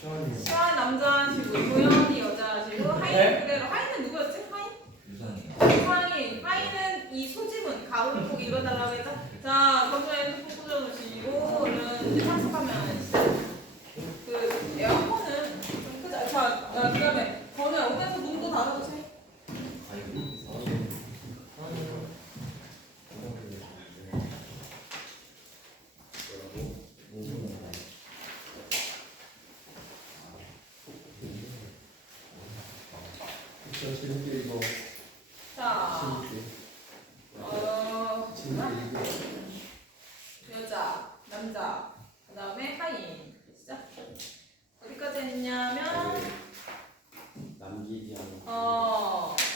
시환 남자 하시고 도현이 여자 하시고 하이는 그대로. 하이는 누구였지? 하이는 이 소지문 가로를 꼭 읽어달라고 했죠? 자, 먼저 핸드폰 꽂아놓으시고 이제 탐색하면 그 에어컨은 좀 크죠? 자, 그 다음에 번호 오면서 문도 닫아주세요. 자, 여자, 남자, 그 다음에 하인. 시작. 어디까지 했냐면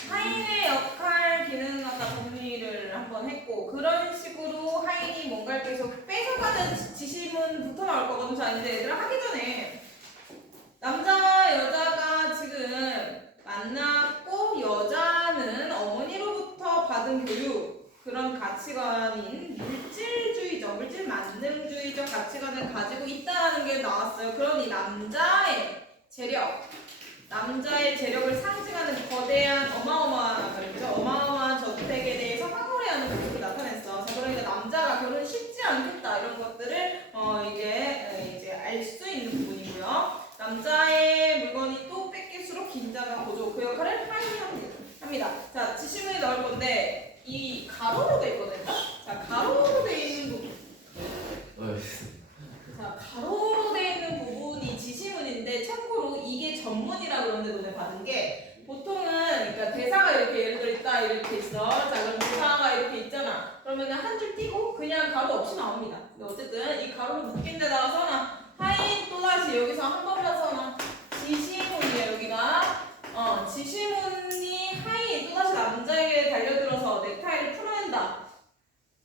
하인의 역할 기능 아까 정리를 한번 했고, 그런 식으로 하인이 뭔가를 계속 뺏어가는 지시문부터 나올 거거든요. 자, 이제 얘들아 하기 전에 남자 여자가 지금 만났고, 여자는 어머니로부터 받은 교육, 그런 가치관인 물질 만능주의적 가치관을 가지고 있다는 게 나왔어요. 그러니 남자의 재력을 상징하는 거대한 어마어마한 저택에 대해서 황홀해하는 모습을 나타냈어. 자, 그러니까 남자가 결혼 쉽지 않겠다 이런 것들을 이제 알 수 있는 부분이고요. 남자의 물건이 또 뺏길수록 긴장과 고조, 그 역할을 하인이 합니다. 자, 지시문이 나올 건데 이 가로로 돼 있거든요. 자, 가로로 돼 있는 부분. 자, 가로로 돼 있는 부분이 지시문인데, 참고로 이게 전문이라 그러는데 너네 받은 게 보통은 그러니까 대사가 이렇게 예를 들어 있다 이렇게 있어. 자, 그럼 대사가 이렇게 있잖아. 그러면은 한 줄 띄고 그냥 가로 없이 나옵니다. 근데 어쨌든 이 가로를 묶인 데다가 써놔. 하인 또다시 여기서 한 번만 써놔. 지시문이에요 여기가. 지시문이 하인 또다시 남자에게 달려들어서 넥타이를 풀어낸다.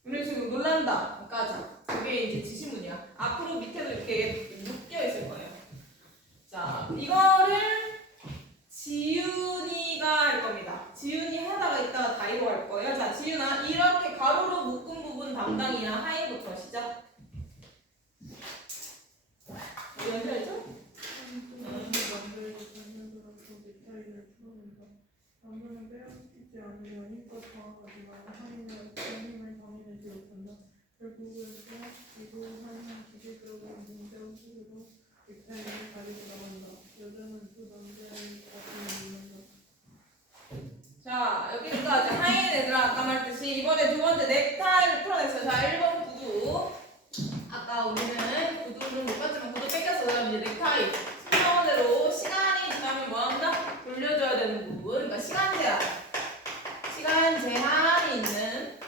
이런 식으로 놀란다 까지. 그게 이제 지시문이야. 앞으로 밑에도 이렇게 묶여 있을 거예요. 자, 이거를 지윤이가 할 겁니다. 지윤이 하다가 있다가 다이로 할 거예요. 자, 지윤아, 이렇게 가로로 묶은 부분 담당이야. 하인부터 시작. 어디 앉아있죠? 남자는 빼앗기지 않으려 힘껏 방어하지만 하인은 힘을 방해내지 못한다. 결국은 빼앗기고 하인은 기계적으로 문제로 넥타이를 가지고 나간다. 여자는 또 남자의 가슴을 눌른다. 자, 여기까지 하인 애들아 아까 말했듯이 이번에 두 번째 넥타이를 풀어냈어요. 자, 1번 구두. 아까 우리는 구두를 못 봤지만 구두 뺏겼어요. 이제 넥타이. 순서대로 시간이 지나면 뭐한다? 돌려줘야 되는 부분. 그러니까 시간 제한이 있는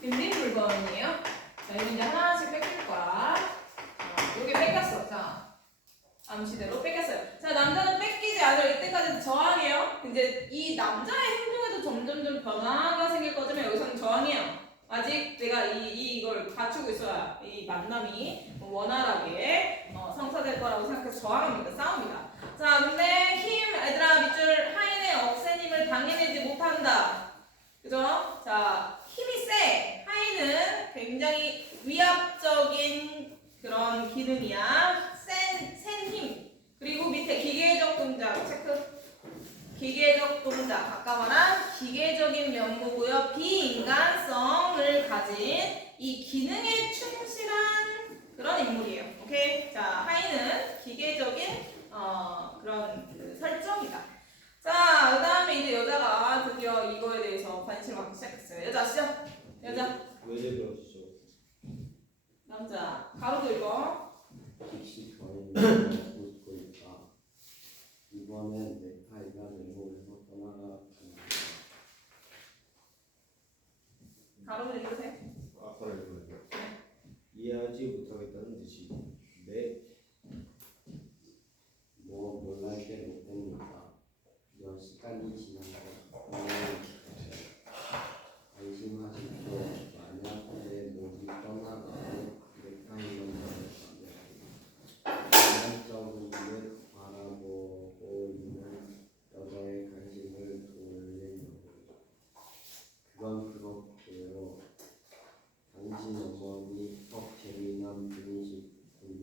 빌린 물건이에요. 자, 이거 이제 하나씩 뺏길 거야. 여기 뺏겼어. 자, 암시대로 뺏겼어요. 자, 남자는 뺏기지 않을 이때까지는 저항이에요. 이제 이 남자의 행동에도 점점점 변화가 생길 거지만 여기서는 저항이에요. 아직 내가 이걸 갖추고 있어야 이 만남이 원활하게 성사될 거라고 생각해서 저항합니다. 싸웁니다. 자, 근데 얘들아 밑줄 하인의 억센 힘을 당해내지 못한다. 그죠? 자, 힘이 세. 하인은 굉장히 위압적인 그런 기능이야. 센 힘. 그리고 밑에 기계적 동작 체크. 기계적 동작, 아까 말한 기계적인 면모고요. 비인간성을 가진 이 기능에 충실한 그런 인물이에요. 오케이? 자, 하인은 기계적인 그런 설정이다. 자, 그 다음에 이제 여자가 드디어 이거에 대해서 관심을 갖기 시작했어요. 여자 시작. 여자. 왜 그러시죠? 남자. 가로도 읽어. 혹시 저희는 보고 있다. 이번엔 넥타이가 내목에서 떠나갑니다. 가로도 읽으세요. 아까를 읽어요. 이해하지 못하겠다는 듯이 네. 뭐 놀랄 게 못됩니다. 그저 시간이 지나고 안심하십시오. 만약 내 목이 떠나가고 넥타이만 인간적인 듯 바라보고 있는 여자의 관심을 돌리려고. 그건 그렇고요. 당신 어머니 턱 재미난 분이시군요.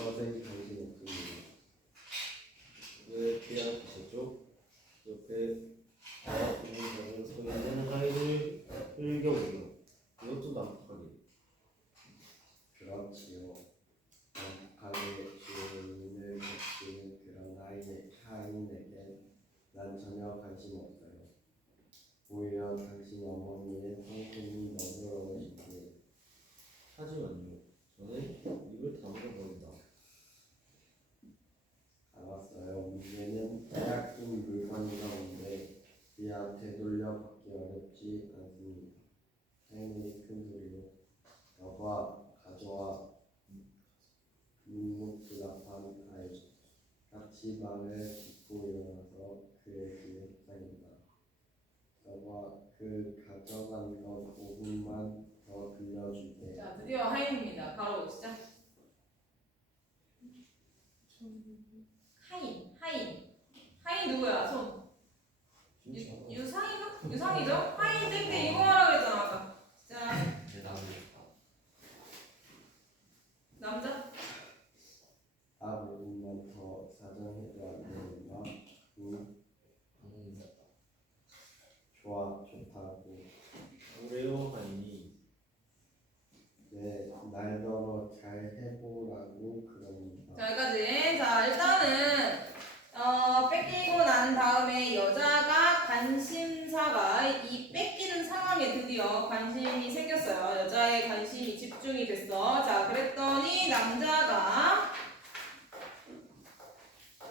이것은 당신 목숨이에요. 왜 그냥 저쪽 옆에 부분에서 서 있는 하이를 흘겨보세요. 이것도 납득하기. 그렇지요. 하늘의 주인을 걷는 그런 하인에게 난 전혀 관심 없어요. 오히려 당신 어머니의 성품이 너그러우시기에. 하지만요, 저는 입을 다물어 버린다. 알았어요. 문제는 빼앗긴 물건이가 온데 그냥 되돌려 받기 어렵지 않습니다. 할머니 큰 소리로 여봐 가져와. 묵묵부답한 아이 같이 방을 딛고 일어나서 그의 귀에 속삭인다. 여봐 그 가져간 것 5분만 더 빌려줄게. 자, 드디어 하인입니다. 바로 시작. 하인 누구야? 손. 진짜. 유상이죠? 유상이죠? 하인 땡땡 이거 하라고 했잖아 아까. 자, 남자. 5분만 더 사정해도 안 되는가? 좋아 좋다고. 그래요, 하니. 네 날더러 잘 해보라고 그럽니다. 자, 여기까지. 자, 일단은 뺏기고 난 다음에 여자가 관심사가 이 뺏기는 상황에 드디어 관심이 생겼어요. 여자의 관심이 집중이 됐어. 자, 그랬더니 남자가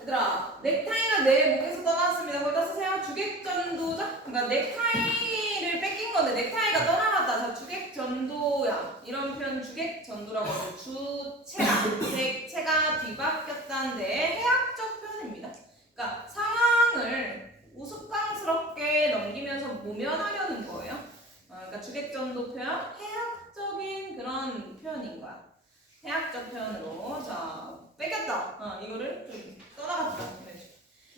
얘들아, 넥타이가 내 목에서 떠났습니다. 거기다 쓰세요. 주객전도자. 그러니까 넥타이를 뺏긴 건데 넥타이가 떠나갔다. 자, 주객전도야. 이런 표현 주객전도라고 하죠. 주체가 뒤바뀌었다는데 해학적 표현입니다. 그러니까 상황을 우스꽝스럽게 넘기면서 모면하려는 거예요. 그러니까 주객전도 표현, 해학적인 그런 표현인 거야. 해학적 표현으로. 자, 뺏겼다. 이거를 좀 떠나갔다.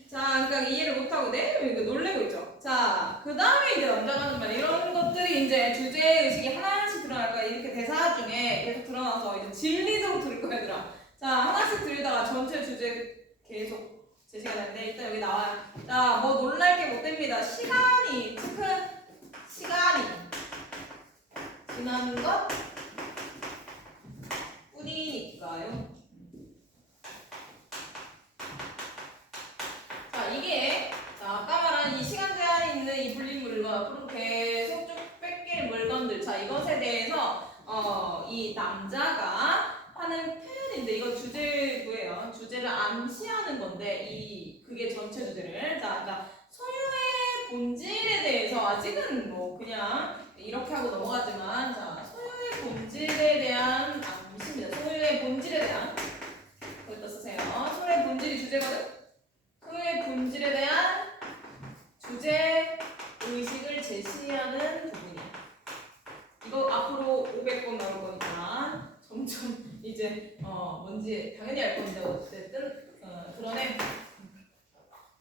자, 그러니까 이해를 못하고 이거 놀래고 있죠. 자, 그 다음에 이제 남자가 하는 말, 이런 것들이 이제 주제의식이 하나씩 드러날 거야. 이렇게 대사 중에 계속 드러나서 이제 진리적으로 들을 거야, 얘들아. 자, 하나씩 들다가 전체 주제 계속 제시가 되는데, 일단 여기 나와요. 자, 뭐 놀랄 게 못 됩니다. 시간이 지나는 것 뿐이니까요. 자, 이게 아까 말한 이 시간 제한이 있는 이 불린 물건, 앞으로 계속 쭉 뺏길 물건들. 자, 이것에 대해서 이 남자가 하는 표현인데, 이거 주제구예요. 주제를 암시하는 건데, 그게 전체 주제를. 자, 그러니까 소유의 본질에 대해서 아직은 뭐 그냥 이렇게 하고 넘어가지만, 자, 소유의 본질에 대한 암시입니다. 소유의 본질에 대한. 거기다 쓰세요. 소유의 본질이 주제거든? 소유의 본질에 대한 주제 의식을 제시하는 부분이야. 이거 앞으로 500번 나올 거니까 점점 이제 뭔지 당연히 알 건데 어쨌든 그러네.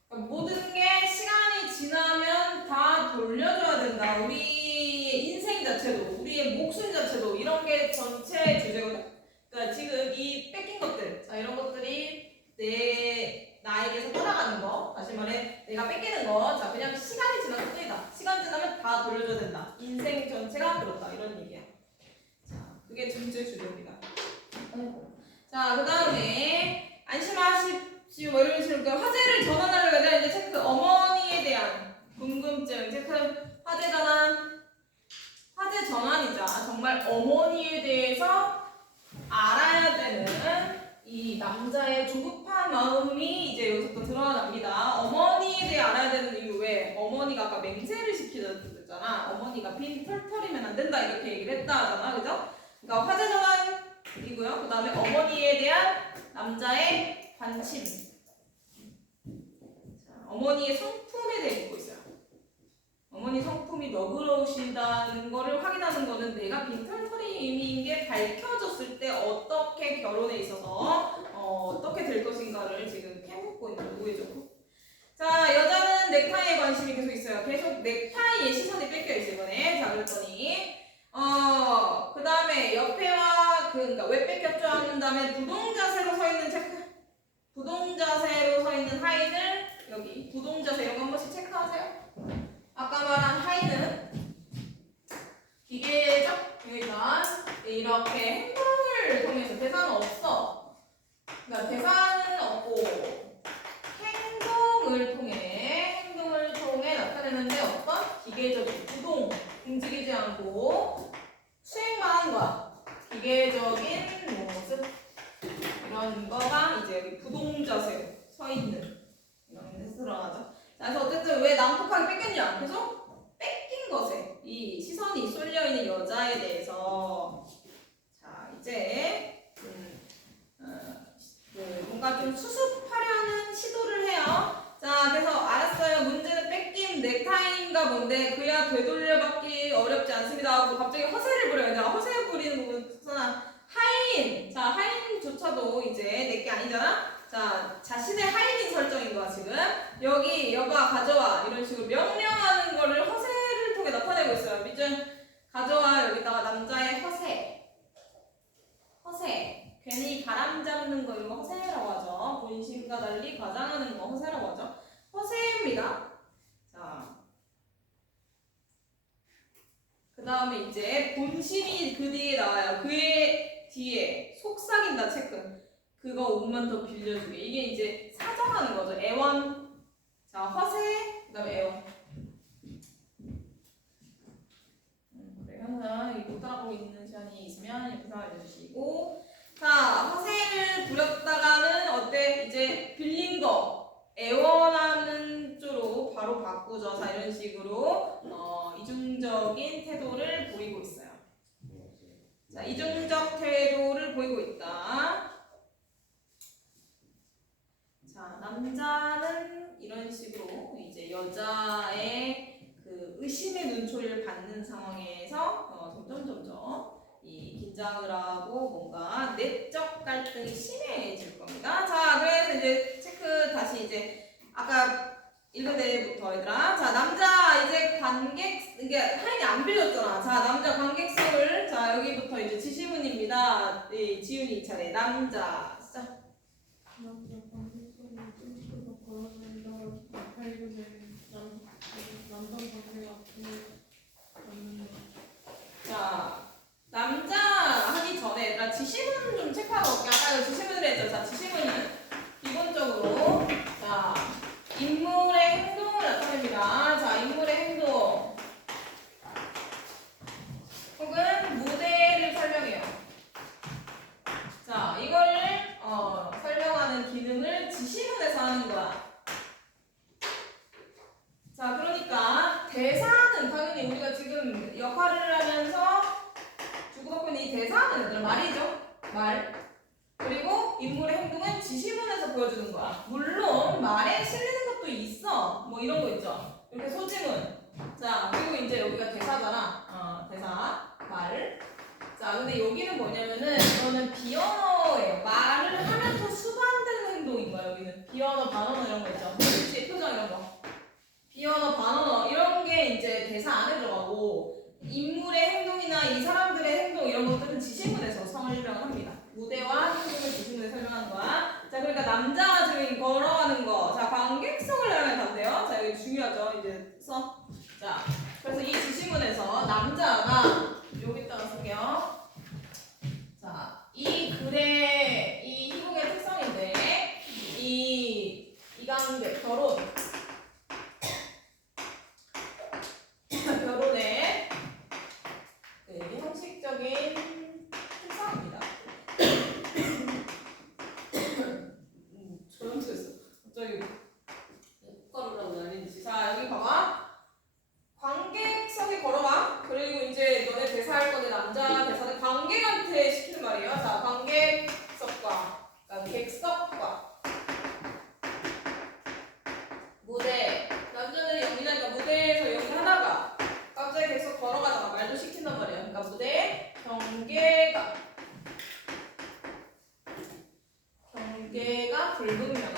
그러니까 모든 게 시간이 지나면 다 돌려줘야 된다. 우리의 인생 자체도, 우리의 목숨 자체도 이런 게 전체 주제거든. 그러니까 지금 이 뺏긴 것들, 자, 이런 것들이 나에게서 떠나가는 거, 다시 말해 내가 뺏기는 거, 자, 그냥 시간이 지나서 뿐이다. 시간 지나면 다 돌려줘야 된다. 인생 전체가 그렇다. 이런 얘기야. 자, 그게 전체 주제입니다. 자, 그 다음에 안심하십시오. 뭐 이런 식으로 화제를 전환하려고 해야 돼. 이제 체크. 어머니에 대한 궁금증 체크. 화제 전환이자 정말 어머니에 대해서 알아야 되는 이 남자의 조급한 마음이 이제 여기서부터 드러납니다. 어머니에 대해 알아야 되는 이유. 왜? 어머니가 아까 맹세를 시키셨잖아. 어머니가 빈 털털이면 안 된다 이렇게 얘기를 했다 하잖아. 그죠? 그러니까 화제 전환이고요. 그 다음에 어머니에 대한 남자의 관심. 자, 어머니의 성품에 대해 묻고 있어요. 어머니 성품이 너그러우시다는 거를 확인하는 거는 내가 빈털터리인 게 밝혀졌을 때 어떻게 결혼에 있어서 어떻게 될 것인가를 지금 캐묻고 있는 우회죠. 자, 여자는 넥타이에 관심이 계속 있어요. 계속 넥타이에 시선이 뺏겨 있어요, 이번에. 자, 그랬더니 그 다음에 옆에와 그러니까 왜 뺏겼죠? 한 다음에 부동 자세로 서 아까 말한 하이는 기계적 그러니까 이렇게 행동을 통해서 대사는 없어. 그러니까 대사는 없고 행동을 통해 나타내는데 어떤 기계적인 부동 움직이지 않고 수행만 하는 거야. 기계적인 모습 이런 거가 이제 여기 부동자세 서 있는 이런 데서 들어가죠. 자, 그래서 어쨌든 왜 난폭하게 뺏겼냐? 계속 뺏긴 것에 이 시선이 쏠려 있는 여자에 대해서 자 이제 뭔가 좀 수습하려는 시도를 해요. 자, 그래서 알았어요. 문제는 뺏김 넥타이인가 뭔데 그야 되돌려받기 어렵지 않습니다 하고 갑자기 허세를 부려요. 내가 허세 부리는 부분 하인. 자, 하인조차도 이제 내게 아니잖아. 자, 자신의 하인인 설정인 거야 지금. 여기 여봐 가져와 이런 식으로 명령하는 거를 허세를 통해 나타내고 있어요. 밑줄 가져와 여기다가 남자의 허세. 괜히 바람 잡는 거 이런 거 허세라고 하죠. 본심과 달리 과장하는 거 허세라고 하죠. 허세입니다. 자, 그 다음에 이제 본심이 그 뒤에 나와요. 그의 뒤에 속삭인다 체크. 그거 5만 더 빌려주게. 이게 이제 사정하는 거죠. 애원. 자, 허세. 그 다음에 애원. 그래, 항상 못 따라보고 있는 시간이 있으면 영상을 알려주시고. 자, 허세를 부렸다가는 어때? 이제 빌린 거 애원하는 쪽으로 바로 바꾸죠. 자, 이런 식으로 이중적인 태도를 보이고 있어요. 자, 이중적 태도를 보이고 있다. 자, 남자는 이런 식으로 이제 여자의 그 의심의 눈초리를 받는 상황에서 점점 이 긴장을 하고 뭔가 내적 갈등이 심해질 겁니다. 자, 그래서 이제 체크 다시 이제 아까 읽은 데부터 얘들아. 자, 남자 이제 관객 이게 하인이 안 빌렸잖아. 자, 남자 관객석을 자 여기부터 이제 지시문입니다. 네, 지훈이 차례. 남자 시작. 남자 관객석이 끔찍해서 걸어다니다 넥타이를 남성 관계가 맞는다. 자, 남자 하기 전에 얘들아 지시문 좀 체크하고 올게. 아까 이거 지시문을 했죠. 자, 지시문은 기본적으로 자 인물의 행동을 나타냅니다. 자, 인물의 행동 혹은 무대를 설명해요. 자, 이거를 설명하는 기능을 지시문에서 하는 거야. 자, 그러니까 대사는 당연히 우리가 지금 역할을 하면서 주고받고 있는 이 대사는 말이죠. 말. 그리고 인물의 행동은 지시문에서 보여주는 거야. 물론 말에 실리는 것도 있어. 뭐 이런 거 있죠. 이렇게 소지문. 자, 그리고 이제 여기가 대사잖아. 대사. 말. 자, 근데 여기는 뭐냐면은 이거는 비언어예요. 말을 하면서 수반되는 행동인 거야. 여기는 비언어, 반언어 이런 거 있죠. 그렇지, 표정 이런 거. 비언어, 반언어 이런 게 이제 대사 안에 들어가고 인물의 행동이나 이 사람들의 행동 이런 것들은 지시문에서 설명을 합니다. 무대와 행동을 지시문에 설명하는 거야. 자, 그러니까 남자가 지금 걸어가는 거. 자, 관객석을 향해 간대요. 자, 여기 중요하죠. 이제 써. 자, 그래서 이 지시문에서 남자가 여기다가 쓸게요. 자, 이 글의 이 희곡의 특성인데 이 이강대 결혼의 그 형식적인 특성입니다. 조용했어. 갑자기 꽃가루라고 난리지. 자, 여기 봐봐. 관객석에 걸어와. 그리고 이제 너네 대사할 건데 남자 대사는 관객한테 시키는 말이에요. 자, 관객석과 그러니까 객석과 무대. 남자는 연기자니까 무대에서 연기하다가 갑자기 객석 걸어가다가 말도 시킨단 말이에요. 그러니까 무대에 경계가 불분명한.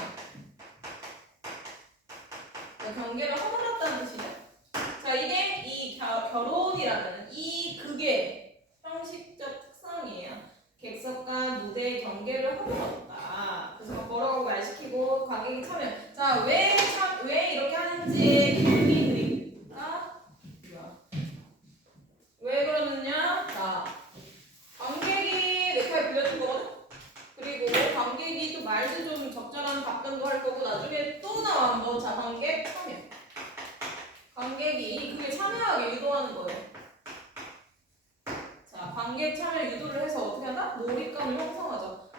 그러니까 경계를 허물었다는 뜻이죠. 자, 이게 이 결혼이라는 이 극의 형식적 특성이에요. 객석과 무대의 경계를 허물었다. 그래서 막 걸어가고 말 시키고 관객이 참여. 자, 왜 이렇게 하는지 기분이 드립니다. 자, 관객 참여. 관객이 그게 참여하게 유도하는 거예요. 자, 관객 참여 유도를 해서 어떻게 한다? 몰입감을 형성하죠.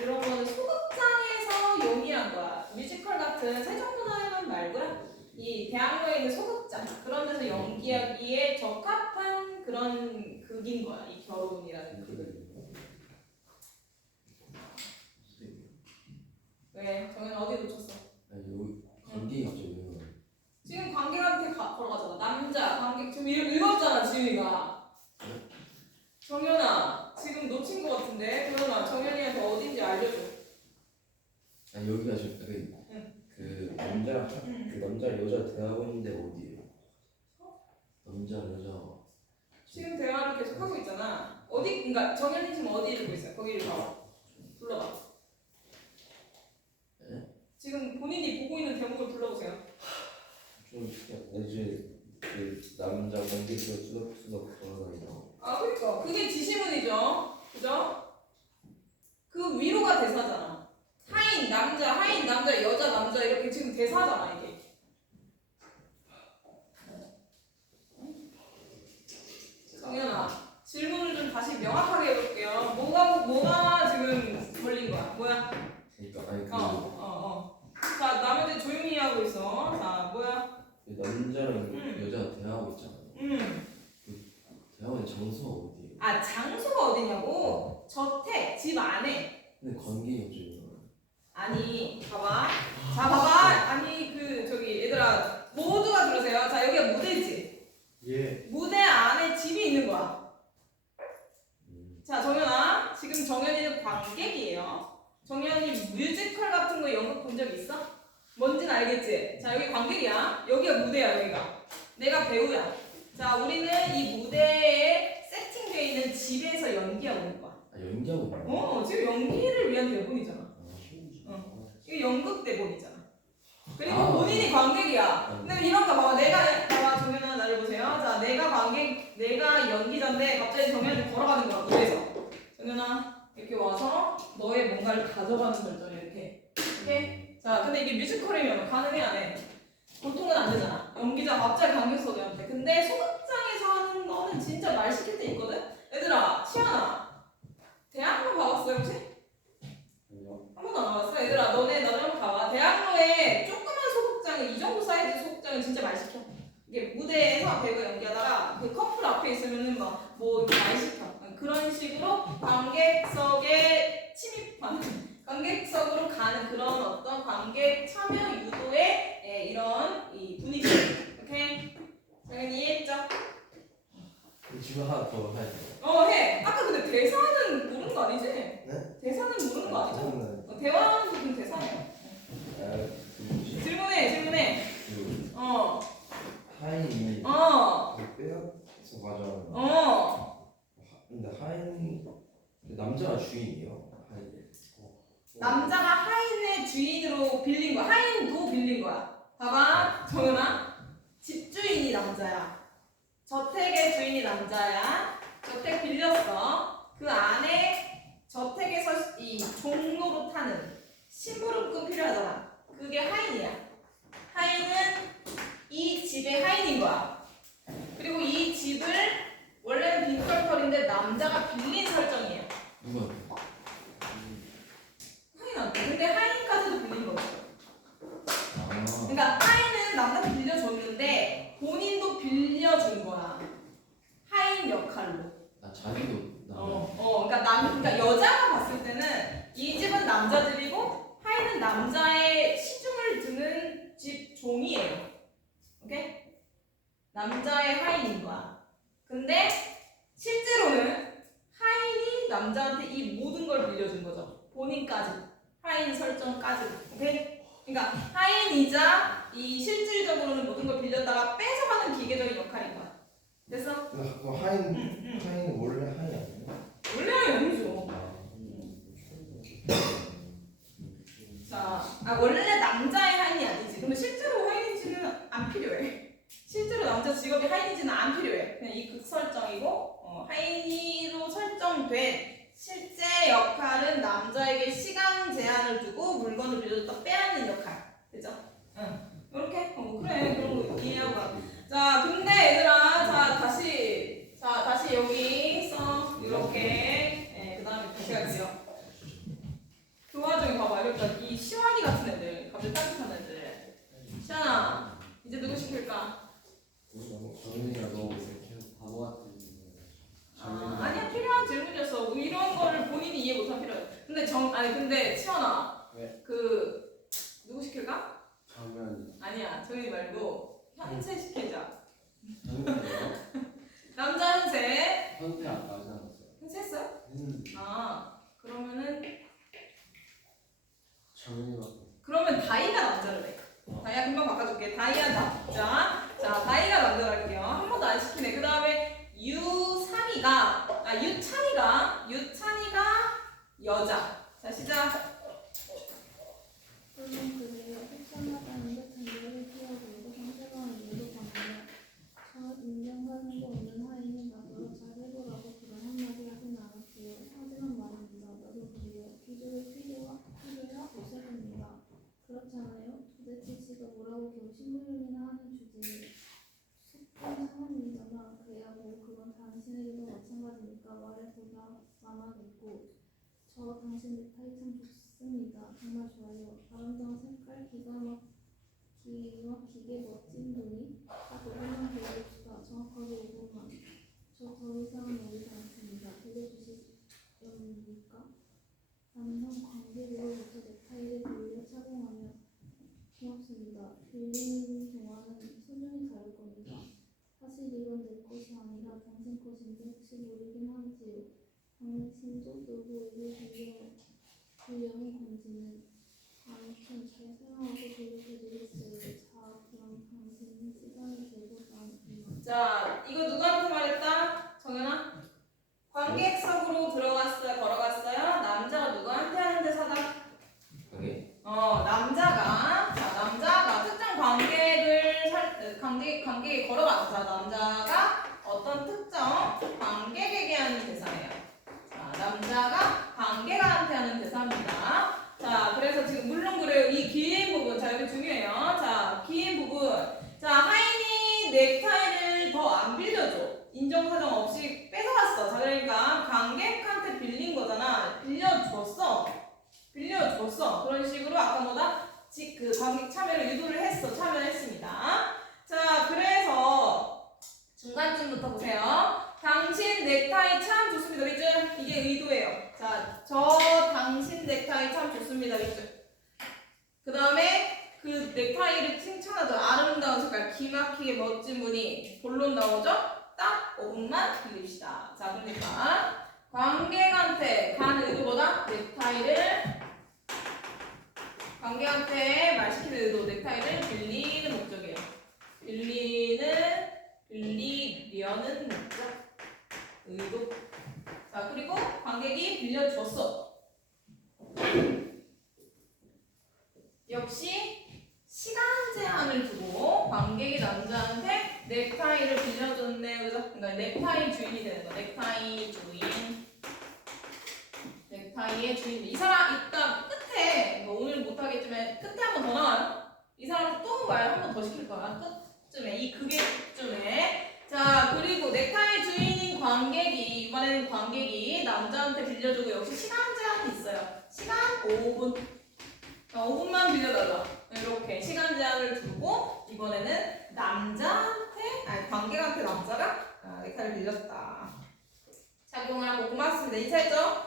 이런 거는 소극장에서 용이한 거야. 뮤지컬 같은 세종문화회관 말고요. 이 대학로에 있는 소극장 그런 데서 연기하기에 적합한 그런 극인 거야. 이 결혼이라는 극은. 왜? 정현 어디 놓쳤어? 아니 여기 관계 갑자기 왜 그래? 지금 관객한테 걸어가잖아. 남자 관객 지금 읽었잖아 지윤이가. 정현아 지금 놓친 거 같은데. 그러나 정현이한테 어딘지 알려줘. 아니 여기가 저 그 남자 그 남자 여자 대학원인데 어디예요? 남자 여자 지금 대화를 계속 하고 있잖아. 어디? 그러니까 정현이 지금 어디 읽고 있어요? 거기를 봐봐. 불러봐. 네? 지금 본인이 보고 있는 대목을 불러보세요. 좀 이제 그 남자 관계에서 수덕수덕 돌아다니다. 아 그러니까 그게 지시문이죠. 그죠? 그 위로가 대사잖아. 하인 남자 여자 남자 이렇게 지금 대사잖아 이게. 정연아 질문을 좀 다시 명확하게 해볼게요. 뭐가 지금 걸린 거야? 뭐야? 그러니까 아니 그 자 나머지 조용히 하고 있어. 자 뭐야? 그 남자랑 여자가 대화하고 있잖아요. 대화의 장소가 어디예요? 아 장소가 어디냐고? 저택 집 안에. 근데 관계가 없죠. 아니 봐봐. 자 봐봐. 아니 그 저기 얘들아 모두가 들으세요. 자 여기가 무대지. 예. 무대 안에 집이 있는 거야. 자 정연아 지금 정연이는 관객이에요. 정연이 뮤지컬 같은 거 연극 본 적 있어? 뭔지는 알겠지? 자 여기 관객이야. 여기가 무대야 여기가. 내가 배우야. 자 우리는 이 무대에 세팅되어 있는 집에서 연기하고 있는 거야. 아 연기하고 있는 거? 지금 연기를 위한 대본이잖아. 이거 연극 대본이잖아. 그리고 본인이 관객이야. 근데 이런 거 봐봐. 봐봐 정연아 나를 보세요. 자 내가 연기자인데 갑자기 정연이 걸어가는 거야 무대에서. 정연아 이렇게 와서 너의 뭔가를 가져가는 절정 이렇게. 자 근데 이게 뮤지컬이면 가능해 안 해? 보통은 안 되잖아. 연기자 갑자기 관객석에 한대. 근데 소극장에서 하는 거는 진짜 말 시킬 때 있거든. 얘들아 시연아 대학로 가봤어요 혹시? 한 번도 안 가봤어? 얘들아 너네 나도 한번 가봐. 대학로에 조그만 소극장은 이 정도 사이즈 소극장은 진짜 말 시켜. 이게 무대에서 배우가 연기하다가 그 커플 앞에 있으면은 뭐 말 시켜. 그런 식으로 관객석에 침입하는 관객석으로 가는 그런 어떤 관객 참여 유도의 이런 이 분위기. 오케이? 당연히 이해했죠? 지금 하나 더 해야 돼요. 해. 아까 근데 대사는 모르는 거 아니지? 네? 대사는 모르는 거 아니죠? 저는 대화하는 부분 대사예요. 질문해. 그 하인이 빼앗아서 가져가는. 근데 하인 그 남자가 주인이에요. 하인. 남자가 하인의 주인으로 빌린 거야. 하인도 빌린 거야. 봐봐, 정은아. 집주인이 남자야. 저택의 주인이 남자야. 저택 빌렸어. 그 안에 저택에서 이 종로로 타는 심부름꾼 필요하잖아. 그게 하인이야. 하인은 이 집의 하인인 거야. 그리고 이 집을 원래는 빈털털인데 남자가 빌린 설정이에요. 누가? 하인한테. 근데 하인까지도 빌린 거죠. 아. 그러니까 하인은 남자한테 빌려줬는데 본인도 빌려준 거야. 하인 역할로. 아 자기도 그러니까 여자가 봤을 때는 이 집은 남자 집이고 하인은 남자의 시중을 드는 집 종이에요. 오케이? 남자의 하인인 거야. 근데 실제로는 하인이 남자한테 이 모든 걸 빌려준 거죠. 본인까지. 하인 설정까지. 오케이? 그러니까 하인이자 이 실질적으로는 모든 걸 빌렸다가 뺏어가는 기계적인 역할인 거야. 됐어? 그 하인은 원래 하인 아니에요? 원래 하인 아니죠. 자, 원래 남자의 하인이 아니지. 근데 실제로 하인인지는 안 필요해. 실제로 남자 직업이 하인인지는 안 필요해. 그냥 이 극 설정이고 하인으로 설정된 실제 역할은 남자에게 시간 제한을 두고 물건을 빌려줬다 빼앗는 역할. 그죠? 응. 자, 근데 얘들아, 다시 여기 써. 이렇게. 네, 그 다음에 다시 할게요. 그 와중에 봐봐. 그러니까 이 시완이 같은 애들, 갑자기 딴짓하는 애들. 시완아, 이제 누구 시킬까? 정윤이가 너무 계속 바보 같은 아니야, 필요한 질문이었어. 뭐 이런 거를 본인이 이해 못하면 필요해. 근데 시완아, 왜? 누구 시킬까? 정윤이 아니야, 정윤이 말고 현세 시키자. 정윤이요? 남자 현세. 현태 아까 하지 않았어요? 현세 했어요? 했는데 그러면은 정윤이가 그러면 다이가 남자를 해. 다이아 금방 바꿔줄게. 다이아 남자. 자, 다이가 남자 할게요. 한 번도 안 시키네. 그 다음에 유찬이가 여자. 자, 시작. 물론 그래요. 속상하다는 듯 단계를 피워보고 상대방의 이유도 봤는데 저 인정하는 거 없는 하이는 나더러 잘해보라고 그런 한마디 하진 않았지요. 하지만 말입니다. 나도 그래요. 기죽을 필요야 없애봅니다. 그렇잖아요. 도대체 지가 뭐라고 겨우 신부름이나 하는 주제에 속된 상황이잖아. 그래야 뭐 그건 당신에게도 마찬가지니까 말해 보다만하겠고 저 당신 넥타이 참 좋습니다. 정말 좋아요. 아름다운 색깔, 기가 막히게 멋진 분이 딱 5분만 들려줍시다. 정확하게 5분만. 저 더 이상은 모르지 않습니다. 들려주시렵니까? 남성 관객으로부터 넥타이를 빌려 착용하며 고맙습니다. 빌리는 동안은 소중히 다룰 겁니다. 사실 이건 내 것이 아니라 당신 것인데 혹시 모르긴 하지요. 당신도 누구에게 빌려온 건지는 아무튼 잘 사용하고 돌려드리겠어요. 자, 그럼 당신은 시간이 되고 나면 자, 이거 누구한테 말했다? 정연아? 관객석으로 걸어갔어요. 남자가 누구한테 하는 대사다? 그게 남자가 특정 관객이 걸어갔어. 남자가 어떤 특정 관객에게 하는 대사예요. 자, 남자가 관객한테 하는 대사입니다. 자, 그래서 지금 물론 그래요. 이 긴 부분, 자, 여기 중요해요. 자, 긴 부분. 자, 하인이 넥타이를 더 안 빌려줘. 인정사정 없이 뺏어갔어. 자, 그러니까 관객한테 빌린 거잖아. 빌려줬어. 그런 식으로 아까 뭐다? 그 관객 참여를 유도를 했어. 참여했습니다. 자, 그래서 중간쯤부터 보세요. 당신 넥타이 참 좋습니다. 밑줄. 이게 의도예요. 자, 저 당신 넥타이 참 좋습니다. 밑줄. 그 다음에 그 넥타이를 칭찬하죠. 아름다운 색깔, 기막히게 멋진 분이 본론 나오죠? 딱 5분만 빌립시다. 자, 그러니까 관객한테 간 의도보다 관객한테 말 시키는 의도, 넥타이를 빌리는 목적이에요. 빌리려는 목적, 의도. 자, 그리고 관객이 빌려줬어. 역시 시간 제한을 두고 관객이 남자한테 넥타이를 빌려줬네. 그죠? 그러니까 넥타이 주인이 되는 거. 넥타이의 주인. 이 사람 이따 끝에 오늘 못하겠지만 끝에 한 번 더 나와요. 이 사람 또 말 한 번 더 시킬 거야. 끝쯤에 이 극에쯤에. 자, 그리고 넥타이 주인인 이번에는 관객이 남자한테 빌려주고 역시 시간 제한이 있어요. 시간 5분. 5분만 빌려달라. 이렇게 시간 제한을 두고 이번에는 관객한테 남자가 넥타이를 빌렸다. 착용을 하고 고맙습니다. 인사했죠?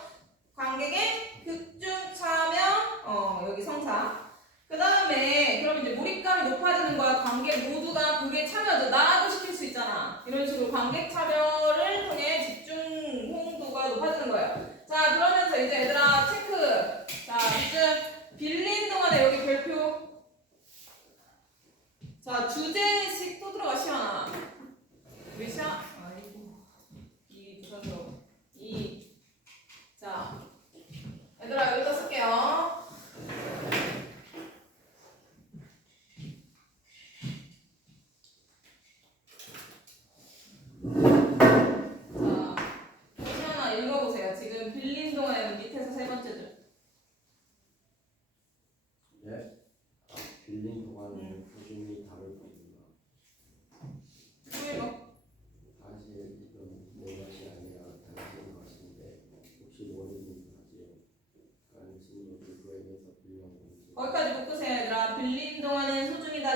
관객의 극중 참여, 여기 성사. 그 다음에 그럼 이제 몰입감이 높아지는 거야. 관객 모두가 그게 참여죠. 나도 시킬 수 있잖아. 이런 식으로 관객 참여를 통해 집중 호응도가 높아지는 거예요. 자, 그러면서 이제 얘들아 체크. 자, 이제 빌린 동안에 여기 별표. 자, 주제식 또 들어가. 시원아. 우리 아이고. 자,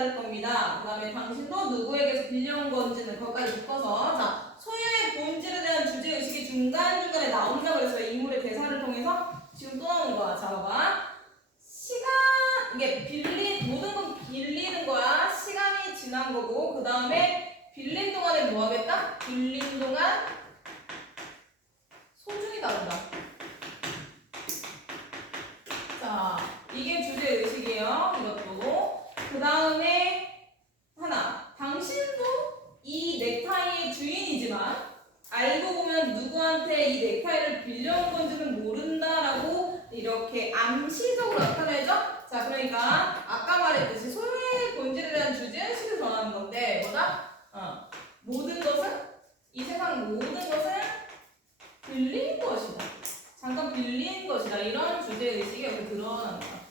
받을 겁니다. 그 다음에 당신도 누구에게서 빌려온 건지는 거기까지 묶어서 자 소유의 본질에 대한 주제의식이 중간중간에 나온다고 그랬어요. 인물의 대사를 통해서 지금 또 나오는 거야. 자 봐봐. 시간 이게 모든 건 빌리는 거야. 시간이 지난 거고 그 다음에 빌린 동안에 뭐 하겠다? 빌린 동안 소중히 다룬다. 자 이게 주제의식이에요. 이것도. 그 다음에 하나. 당신도 이 넥타이의 주인이지만 알고 보면 누구한테 이 넥타이를 빌려온 건지는 모른다라고 이렇게 암시적으로 나타내죠? 자, 그러니까 아까 말했듯이 소유의 본질에 대한 주제의식을 전하는 건데 뭐다? 모든 것은 이 세상 모든 것은 빌린 것이다. 잠깐 빌린 것이다. 이런 주제의식이 여기 드러나는 거야.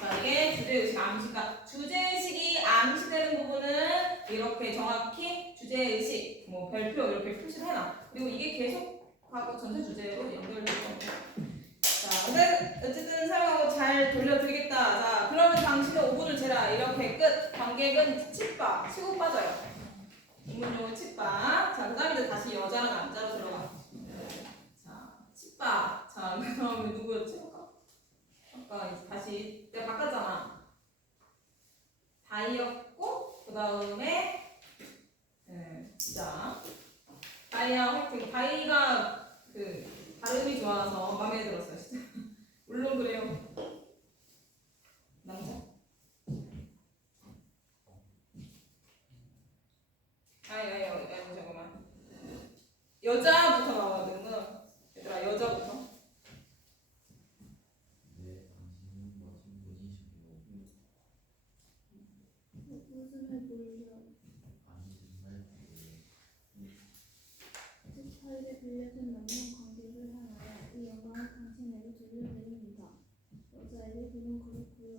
자, 이게 주제의식 암시가 주제의식이 암시되는 부분은 이렇게 정확히 주제의식 뭐 별표 이렇게 표시를 해놔. 그리고 이게 계속하고 전체 주제로 연결될 겁니다. 자, 근데 어쨌든 사용하고 잘 돌려드리겠다. 자, 그러면 당신은 5분을 재라. 이렇게 끝. 관객은 칫밥 치고 빠져요. 인문용어 칫밥. 자, 그 다음에 이제 다시 여자랑 남자로 들어가. 자, 칫밥. 자, 그 다음에 누구였지? 아까 이제 다시 내가 바꿨잖아. 다이였고 그 다음에 진짜 다이아 화이팅. 다이가 그 발음이 좋아서 마음에 들었어요. 진짜. 물론 그래요. 남자? 아니 잠깐만. 여자부터 나와야 되는구나. 얘들아 여자부터. 웃음에 몰려 텍스타일에 빌려준 남녀 관계를 향하여 이 영광을 당신에게 돌려드립니다. 여자에게 그는 그렇고요.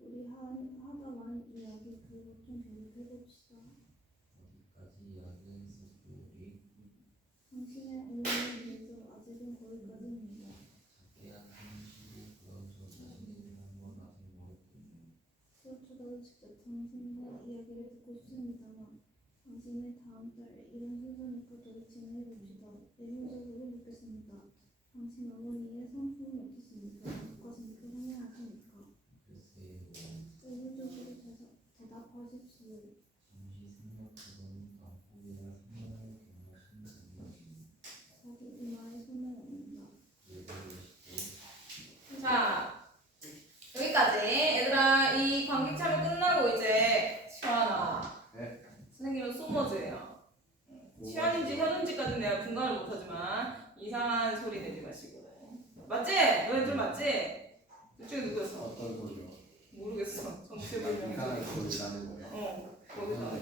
우리 하다 많은 이야기 그것 좀 계속해봅시다. 당신의 어머니를 위해서 아직은 거기까지입니다. 그렇더라도 직접 당신의 이야기를 듣고 싶습니다만 당신의 다음 달에 이런 순서니까 도대체는 해봅시다. 예문적으로 묻겠습니다. 당신 어머니의 성품이 어떻습니까? 어떻습니까? 상냥하십니까? 의무적으로 대답하십시오. 자기 이마에 손을 얹는다. 자, 여기까지. 얘들아, 이 관객 참여 끝나고 이제 시원아. 네. 선생님은 소머즈예요. 시원인지 현은지까지는 내가 분간을 못하지만 이상한 소리 내지 마시고. 맞지? 너희 좀 맞지? 둘 중에 누구였어? 어떤 소리요? 모르겠어. 정체 불명의 이상한 소리. 소리 나는 거예요? 거기서.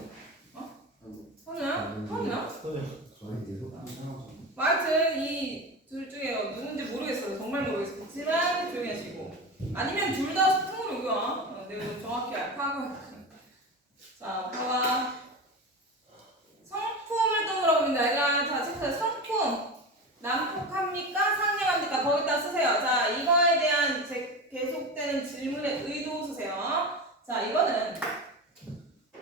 현우야? 현우야? 저는 계속 이상하죠. 하여튼 이 둘 중에 누군지 모르겠어요. 정말 모르겠어요. 그렇지만 조용히 하시고. 아니면 둘 다 소통으로 오고요. 내가 정확히 파악을. 자, 봐봐. 성품을 또 물어봅니다. 얘가 자, 책에서 성품. 난폭합니까? 상냥합니까? 거기다 쓰세요. 자, 이거에 대한 계속되는 질문의 의도 쓰세요. 자, 이거는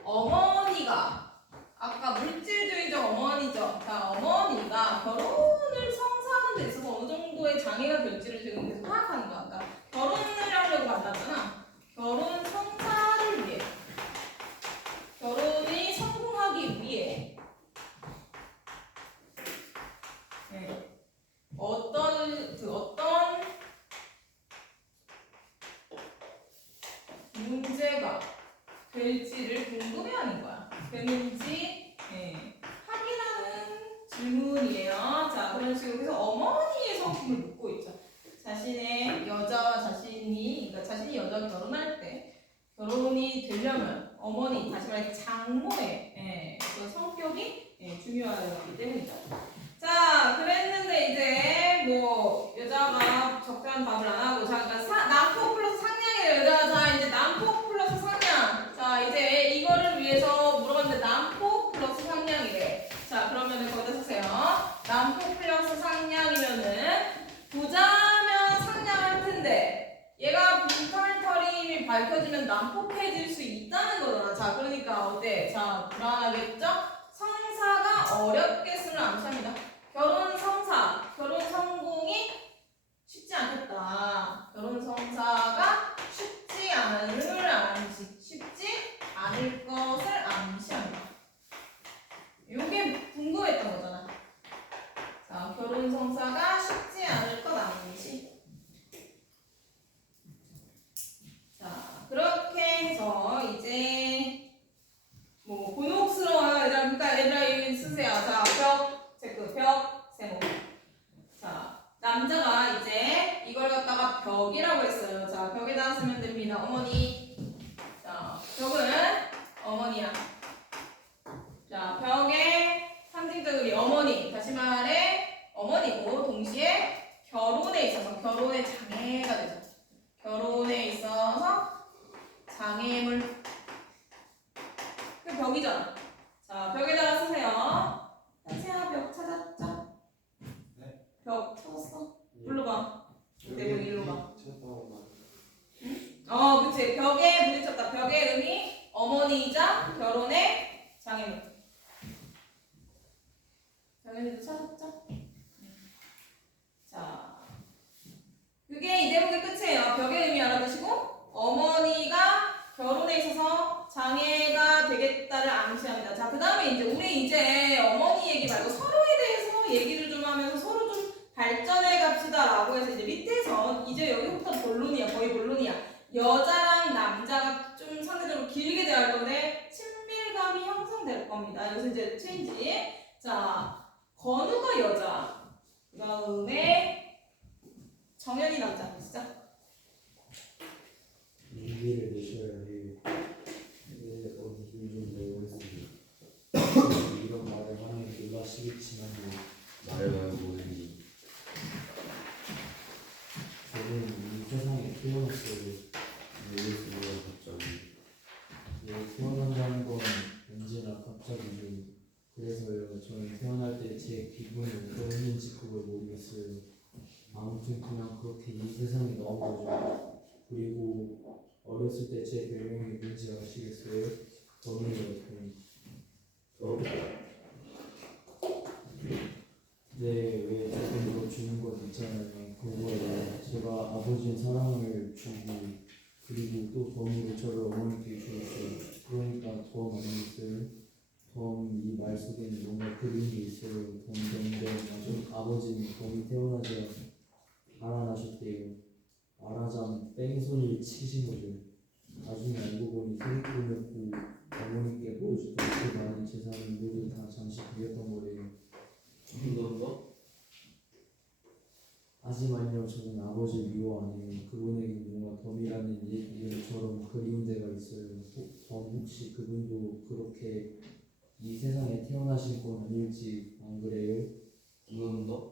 어머니가 아까 물질주의적 어머니죠. 자, 어머니가 결혼을 성사하는 데 있어서 어느 정도의 장애가 될지를 지금 계속 파악하는 거야. 그러니까 결혼을 하려고 만났잖아. 결혼 성사를 위해, 결혼이 성공하기 위해 어떤 문제가 될지를 궁금해하는 거야. 되는지 확인하는 질문이에요. 자, 그런 식으로 해서 어머니의 성품을 묻고 있죠. 자신의 여자와 그러니까 자신이 여자와 결혼할 때 결혼이 되려면 어머니, 다시 말해 장모의 그 성격이 중요하기 때문이죠. 자, 그랬는데 이제 뭐 여자가 적절한 답을 안 하고 잠깐 난폭 플러스 상냥이에요. 여자. 자, 이제 난폭 플러스 상냥. 자, 이제 이거를 위해서 물어봤는데 난폭 플러스 상냥이래. 자, 그러면은 거기다 쓰세요. 난폭 플러스 상냥이면은 부자면 상냥할 텐데 얘가 빈털터림이 밝혀지면 난폭해질 수 있다는 거잖아. 자, 그러니까 어때? 자, 불안하겠죠? 성사가 어렵겠음을 암시합니다. 결혼 성사, 결혼 성공이 쉽지 않겠다. 결혼 성사가 쉽지 않을 암시, 쉽지 않을 것을 암시합니다. 요게 궁금했던 거잖아. 자, 결혼 성사가 쉽지 않을 것 암시. 자, 그렇게 해서 이제 뭐 곤혹스러워요, 얘들아. 그러니까 얘들아 여기 쓰세요. 자, 벽 체크, 벽 세모. 자, 남자가 이제 이걸 갖다가 벽이라고 했어요. 자, 벽에다 쓰면 됩니다. 어머니. 자, 벽은 어머니야. 자, 벽의 상징적인 어머니. 다시 말해 어머니고 동시에 결혼에 있어서 결혼의 장애가 되죠. 결혼에 있어서 장애물. 그 벽이잖아. 자, 벽에다가 쓰세요. 현세야, 벽 찾았죠? 네. 벽 찾았어? 불러봐. 이때 벽 일로 가. 그치. 벽에 부딪혔다. 벽의 의미 어머니이자 결혼의 장애물. 장애물도 찾았죠? 자, 그게 이 대목의 끝이에요. 벽의 의미 알아두시고 어머니가 결혼에 있어서 장애가 되겠다를 암시합니다. 자, 그 다음에 우리 이제 어머니 얘기 말고 서로에 대해서 얘기를 좀 하면서 서로 좀 발전해 갑시다 라고 해서 이제 밑에서 이제 여기부터 본론이야. 거의 본론이야. 여자랑 남자가 좀 상대적으로 길게 대할 건데 친밀감이 형성될 겁니다. 여기서 이제 체인지. 자, 건우가 여자, 그 다음에 정연이 남자. 진짜? 용기를 내셔야 해요. 네, 어디 힘좀 내고 있습니다. 이런 말을 하면 놀라시겠지만 말해봐요 뭐든지. 저는 이 세상에 태어났어요. 모르겠어요 갑자기. 태어난다는 건 언제나 갑자기죠. 그래서요, 저는 태어날 때 제 기분이 어떠했는지 그걸 모르겠어요. 아무튼 그냥 그렇게 이 세상에 나온 거죠. 그리고 어렸을 때 제 별명이 뭔지 아시겠어요? 덤이에요, 덤. 네, 왜 조금 더 주는 것 있잖아요. 그거예요. 제가 아버지의 사랑을 주고 그리고 또 덤으로 저를 어머니께 주었어요. 그러니까 덤 아니겠어요? 덤 이 말 속에는 뭔가 그런 게 있어요. 덤 아버지는 덤이 태어나자 알아나셨대요. 말하자면 뺑소니를 치신 거죠. 나중에 알고 보니 세리꿈이었고 어머니께 보여줬던 그 많은 재산은 모두 다 잠시 비었던 거래요. 좀 더? 하지만요, 저는 아버지를 미워 안 해요. 그분에게 뭔가 덤이라는 이름처럼 그리운 데가 있어요. 덤 혹시 그분도 그렇게 이 세상에 태어나신 건 아닐지 안 그래요? 좀 더?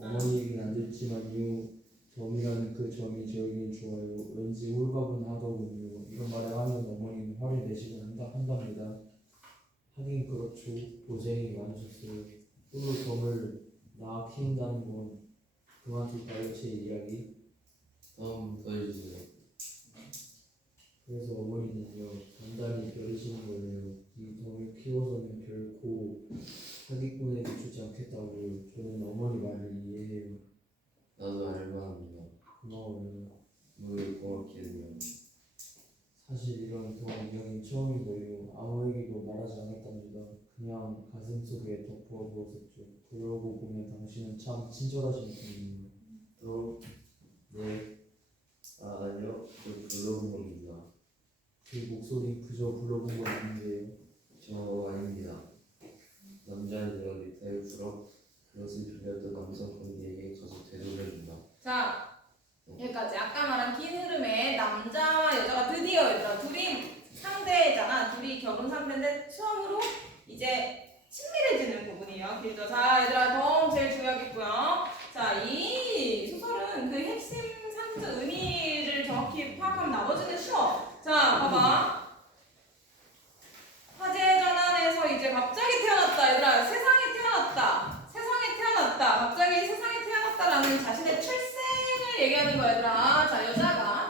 어머니 얘기는 안 듣지만요, 덤이라는 그 점이 저에겐 좋아요. 왠지 홀가분하더군요. 이런 말을 하면 어머니는 화를 내시곤 한답니다. 하긴 그렇죠. 고생이 많으셨어요. 홀로 덤을 낳아 키운다는 건 그만둘까요, 제 이야기? 다음 더 해주세요. 그래서 어머니는요, 단단히 벼르시는 거예요. 이 덤을 키워서는 결코 사기꾼에게 주지 않겠다고요. 저는 어머니 말을 이해해요. 나도 알만합니다. 고마워요. 뭘 고맙게요. 사실 이런 경험이 처음인 거예요. 아무에게도 말하지 않았답니다. 그냥 가슴 속에 덮어 두었었죠. 그러고 보면 당신은 참 친절하신 분이에요. 또? 네, 아니요. 저 불러본 겁니다. 그 목소리 그저 불러본 건 아닌데요. 저 아닙니다. 남자는 이런 디테일수록 그것을 빌렸던 남성 관계에게 가서 되돌려준다. 자, 여기까지. 아까 말한 긴 흐름에 남자와 여자가 드디어 얘들아 둘이 상대잖아. 둘이 결혼 상대인데 처음으로 이제 친밀해지는 부분이에요. 길죠. 자, 얘들아 덤 제일 중요하겠고요. 자, 이 소설은 그 핵심 상징적 의미를 정확히 파악하면 나머지는 쉬워. 자, 봐봐. 화재 전환에서 이제 갑자기 태어났다. 얘들아 세상에 태어났다. 세상에 태어났다. 갑자기 세상에 태어났다라는 자신의 출생을 얘기하는 거야. 얘들아. 자, 여자가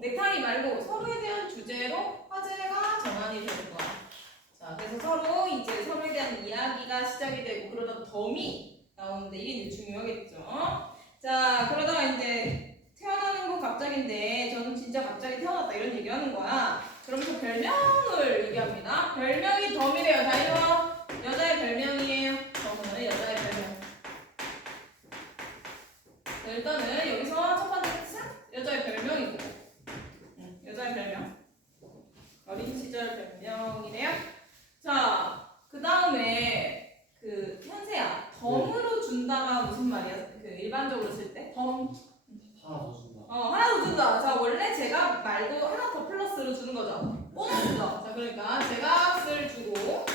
넥타이 말고 서로에 대한 주제로 화제가 전환이 되는 거야. 자, 그래서 서로에 대한 이야기가 시작이 되고 그러다 덤이 나오는데 이게 이제 중요하겠죠. 자, 그러다가 이제 태어나는 거 갑자기인데 저는 진짜 갑자기 태어났다 이런 얘기하는 거야. 그러면서 별명을 얘기합니다. 별명이 덤이래요. 다 이거 여자의 별명이에요. 덤은 여자의 별명. 자, 일단은 여기서 첫 번째 뜻은 여자의 별명이고, 여자의 별명. 어린 시절 별명이래요. 자, 그 다음에 그 현세야, 덤으로 준다가 무슨 말이야? 그 일반적으로 쓸 때 덤. 하나 더 준다. 하나 더 준다. 자, 원래 제값 말고 하나 더 플러스로 주는 거죠. 보너스죠. 자, 그러니까 제값을 주고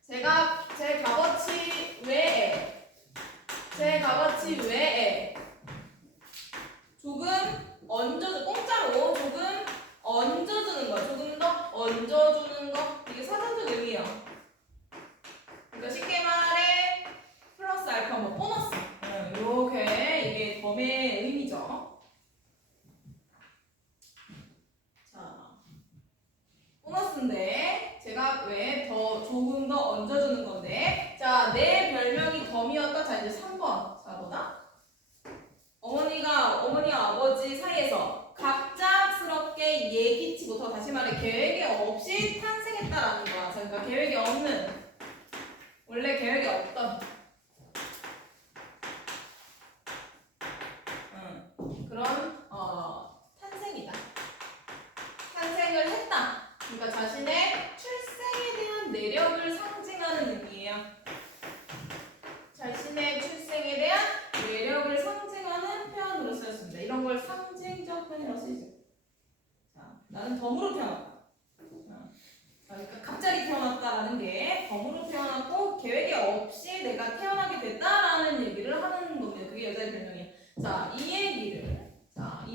제 값어치 외에 조금 공짜로 조금 얹어주는 거, 조금 더 얹어주는 거, 이게 사전적 의미예요. 그러니까 쉽게 말해 플러스 알파 뭐 보너스, 이렇게 이게 덤의 의미죠. 자, 보너스인데 제가 왜 조금 더 얹어주는 건데, 자, 내 별명이 덤이었다. 자, 이제 3번. 자, 뭐다? 어머니와 아버지 사이에서 갑작스럽게 예기치 못하고, 다시 말해 계획이 없이 탄생했다라는 거야. 자, 그러니까 계획이 없는, 원래 계획이 없던 그런 탄생이다. 탄생을 했다. 그러니까 자신의 출생에 대한 내력을 상징하는 의미예요. 자신의 출생에 대한 내력을 상징하는 표현으로 쓰였습니다. 이런 걸 상징적 표현이라고 쓰이죠. 자, 나는 덤으로 태어났다. 그러니까 갑자기 태어났다라는 게 덤으로 태어났고 계획이 없이 내가 태어나게 됐다라는 얘기를 하는 겁니다. 그게 여자의 별명이에요. 자, 이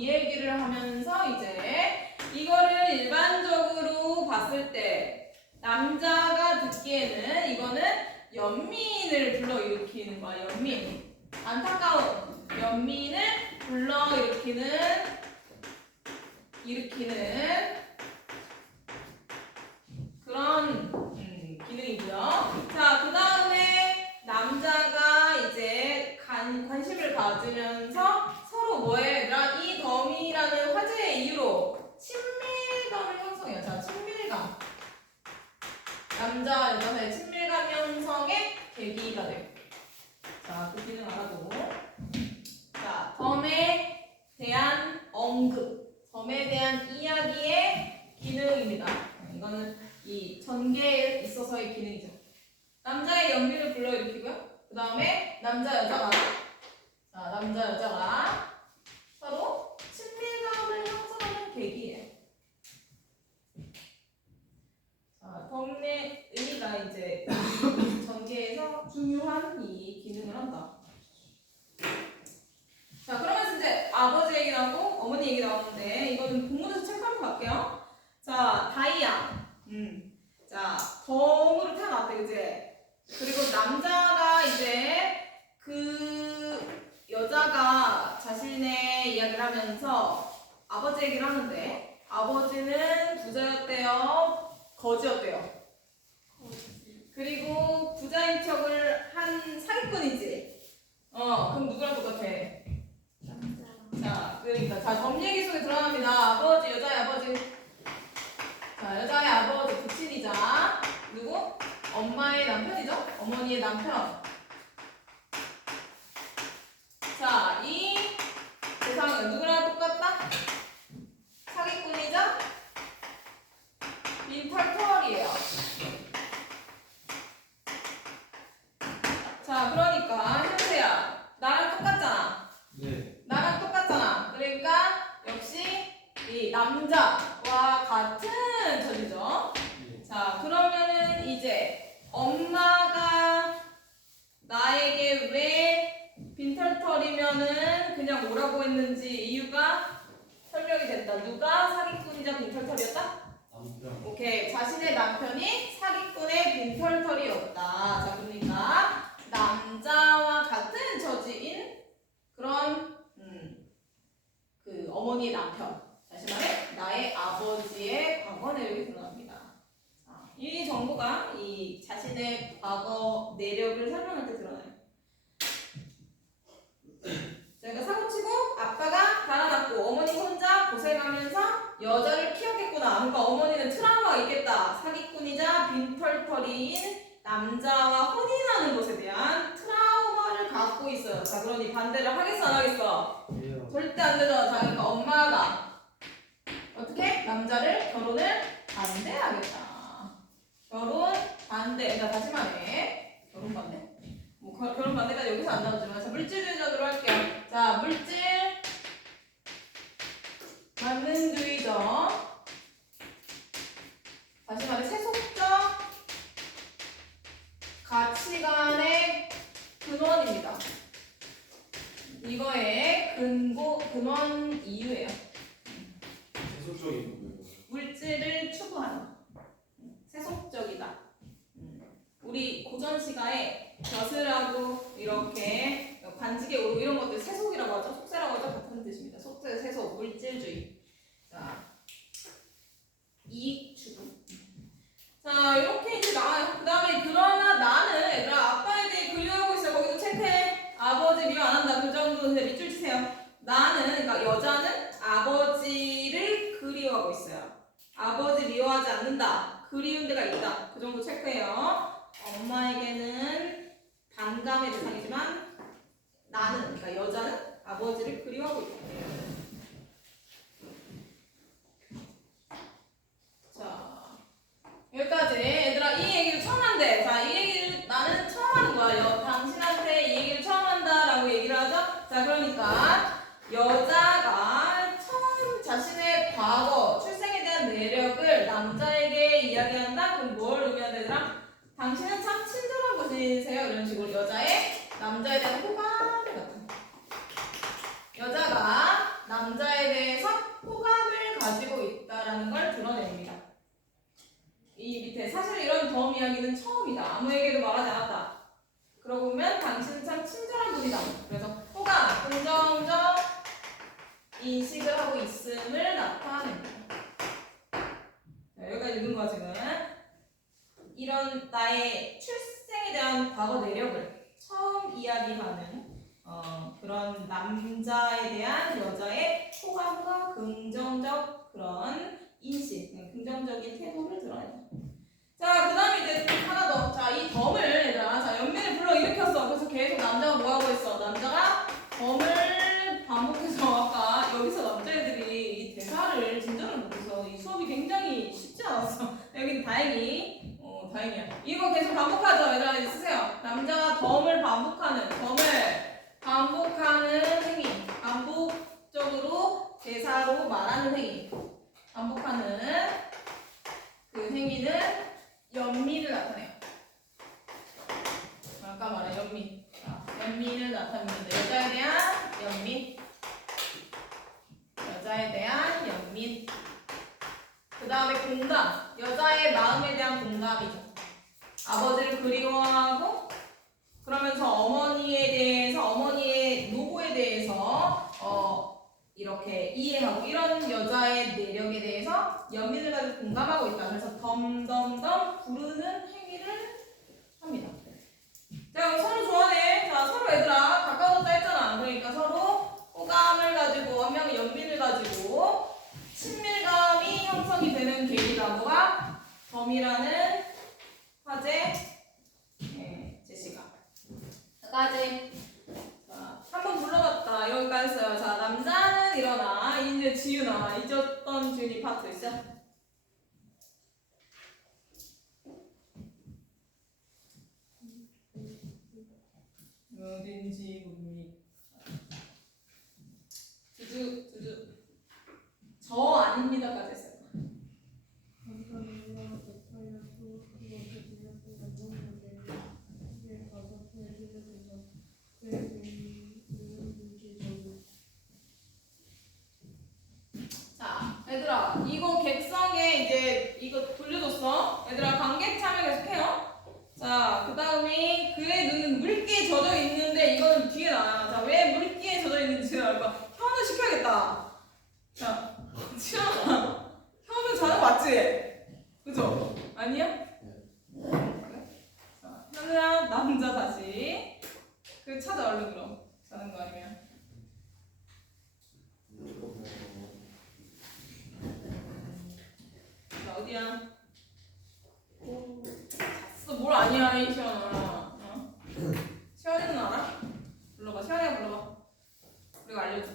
얘기를 하면서 이제 이거를 일반적으로 봤을 때 남자가 듣기에는 이거는 연민을 불러일으키는 거야. 연민. 안타까운 연민을 불러일으키는 그런 기능이고요. 자, 그 다음에 남자가 이제 관심을 가지면서 서로 뭐에 얘들아, 이 덤이라는 화제의 이유로 친밀감을 형성해요. 자, 친밀감. 남자 여자 사이의 친밀감 형성의 계기가 돼요. 자, 그 기능 알아두고. 자, 덤에 대한 언급, 덤에 대한 이야기의 기능입니다. 이거는 이 전개에 있어서의 기능이죠. 남자의 연민을 불러일으키고요. 그 다음에 남자 여자가 서로 친밀감을 형성하는 계기예요. 자, 덤의 의미가 이제 전개에서 중요한 이 기능을 한다. 자, 그러면서 이제 아버지 얘기 나오고 어머니 얘기 나오는데 이거는 본문에서 책 한번 갈게요. 자, 다이아. 자, 덤으로 태어났대, 그지? 그리고 남자가 이제 그 여자가 자신의 이야기를 하면서 아버지 얘기를 하는데 아버지는 부자였대요, 거지였대요. 그리고 부자인 척을 한 사기꾼이지. 그럼 누구랑 똑같아? 자, 그러니까 덤 얘기 속에 들어갑니다. 아버지, 여자의 아버지. 자, 여자의 아버지 부친이자 누구? 엄마의 남편이죠? 어머니의 남편. 자, 이 대상은 누구랑 똑같다? 사기꾼이자 빈털터리예요. 자, 그러니까 현세야, 나랑 똑같잖아. 네. 나랑 똑같잖아. 그러니까 역시 이 남자와 같은 처지죠. 네. 자, 그러면은 이제 엄마가 나에게 왜 빈털터리면은 그냥 오라고 했는지 이유가 설명이 된다. 누가 사기꾼이자 빈털터리였다? 남편. 오케이. 자신의 남편이 사기꾼의 빈털터리였다. 자, 그러니까 남자와 같은 처지인 그런 그 어머니의 남편. 자, 다시 말해 나의 아버지의 과거 내력이 드러납니다. 이 정보가 이 자신의 과거 내력을 설명할 때 드러나요. 그러니까 사고치고 아빠가 달아났고 어머니 혼자 고생하면서 여자를 키웠겠구나. 그러니까 어머니는 트라우마가 있겠다. 사기꾼이자 빈털터리인 남자와 혼인하는 것에 대한 트라우마를 갖고 있어요. 자, 그러니 반대를 하겠어 안 하겠어? 해요. 절대 안 되죠. 자, 그러니까 엄마가 어떻게 남자를 결혼을 반대하겠다. 결혼 반대. 나 다시 말해. 결혼 반대? 뭐 결혼 반대까지 여기서 안 나오지만 자, 물질주의적으로 할게요. 자, 물질 만능주의적. 다시 말해 세속적 가치관의 근원입니다. 이거의 근원 이유예요. 세속적인 거예요. 물질을 추구하는 세속적이다. 우리 고전 시가에 벼슬하고 이렇게 관직에 오르고 이런 것들 세속이라고 하죠. 속세라고 하죠. 같은 뜻입니다. 속세, 세속, 물질주의. 자, 이익 추구. 자, 이렇게 이제 나와요. 그 다음에 그러나 나는 얘들아 아빠에 대해 그리워하고 있어요. 거기도 체크해. 아버지 미워 안 한다. 그 정도는 밑줄 치세요. 나는, 그러니까 여자는 아버지를 그리워하고 있어요. 아버지 미워하지 않는다. 그리운 데가 있다. 그 정도 체크해요. 엄마에게는 반감의 대상이지만 나는, 그러니까 여자는 아버지를 그리워하고 있다. 자, 여기까지. 얘들아, 이 얘기를 처음 한대. 자, 이 얘기를 나는 처음 하는 거야. 당신한테 이 얘기를 처음 한다라고 얘기를 하죠. 자, 그러니까 여자가 처음 자신의 과거, 출생에 대한 내력을 남자에게 이야기한다? 그럼 뭘 의미한다, 얘들아? 당신은 참 친절한 분이세요. 이런 식으로 남자에 대한 호감을 나타내. 여자가 남자에 대해서 호감을 가지고 있다라는 걸 드러냅니다. 이 밑에 사실 이런 덤 이야기는 처음이다. 아무에게도 말하지 않았다. 그러고 보면 당신은 참 친절한 분이다. 그래서 호감, 긍정적 인식을 하고 있음을 나타냅니다. 자, 여기까지 읽은 거 지금. 이런 나의 출생에 대한 과거 내력을 처음 이야기하는 그런 남자에 대한 여자의 호감과 긍정적 그런 인식, 긍정적인 태도를 드러내요. 자, 그 다음에 이제 하나 더. 자, 이 덤을 얘들아, 자, 연민을 불러일으켰어. 그래서 계속 남자가 뭐 하고 있어? 남자가 덤을 반복해서 아까 여기서 남자애들이 이 대사를 진전을 못해서 이 수업이 굉장히 쉽지 않았어. 여기는 다행이야. 이거 계속 반복하죠. 얘들아, 이제 쓰세요. 남자가 덤을 반복하는 행위. 반복적으로 대사로 말하는 행위. 반복하는 그 행위는 연민을 나타내요. 아까 말한 연민. 연민을 나타냅니다. 여자에 대한 연민. 여자에 대한 연민. 그 다음에 공감. 여자의 마음에 대한 공감이죠. 아버지를 그리워하고 그러면서 어머니의 노고에 대해서 이렇게 이해하고 이런 여자의 내력에 대해서 연민을 가지고 공감하고 있다. 그래서 덤덤덤 부르는 행위를 합니다. 자, 서로 좋아하네. 자, 서로 얘들아 가까워졌다 했잖아. 그러니까 서로 호감을 가지고 한 명이 연민을 가지고 친밀감이 형성이 되는 계기가 덤이라는 화제 제시가. 까지. 자, 한번 불러봤다. 여기까지 했어요. 자, 남자는 일어나. 이제 지윤아. 잊었던 지윤이 파트 있어? 어딘지 봅니다. 두두. 저 아닙니다까지 했어요. 자, 얘들아, 이거 객석에 이제 이거 돌려줬어. 얘들아, 관객 참여 계속해요. 자, 그 다음에 그의 눈은 물기에 젖어 있는데 이거는 뒤에 나와요. 자, 왜 물기에 젖어 있는지 알고 현우 시켜야겠다. 자, 어디야? 잤어. 뭘 아니야 이 시원아. 어? 시원이는 알아? 불러봐. 시원이가 불러봐. 그리고 알려줘.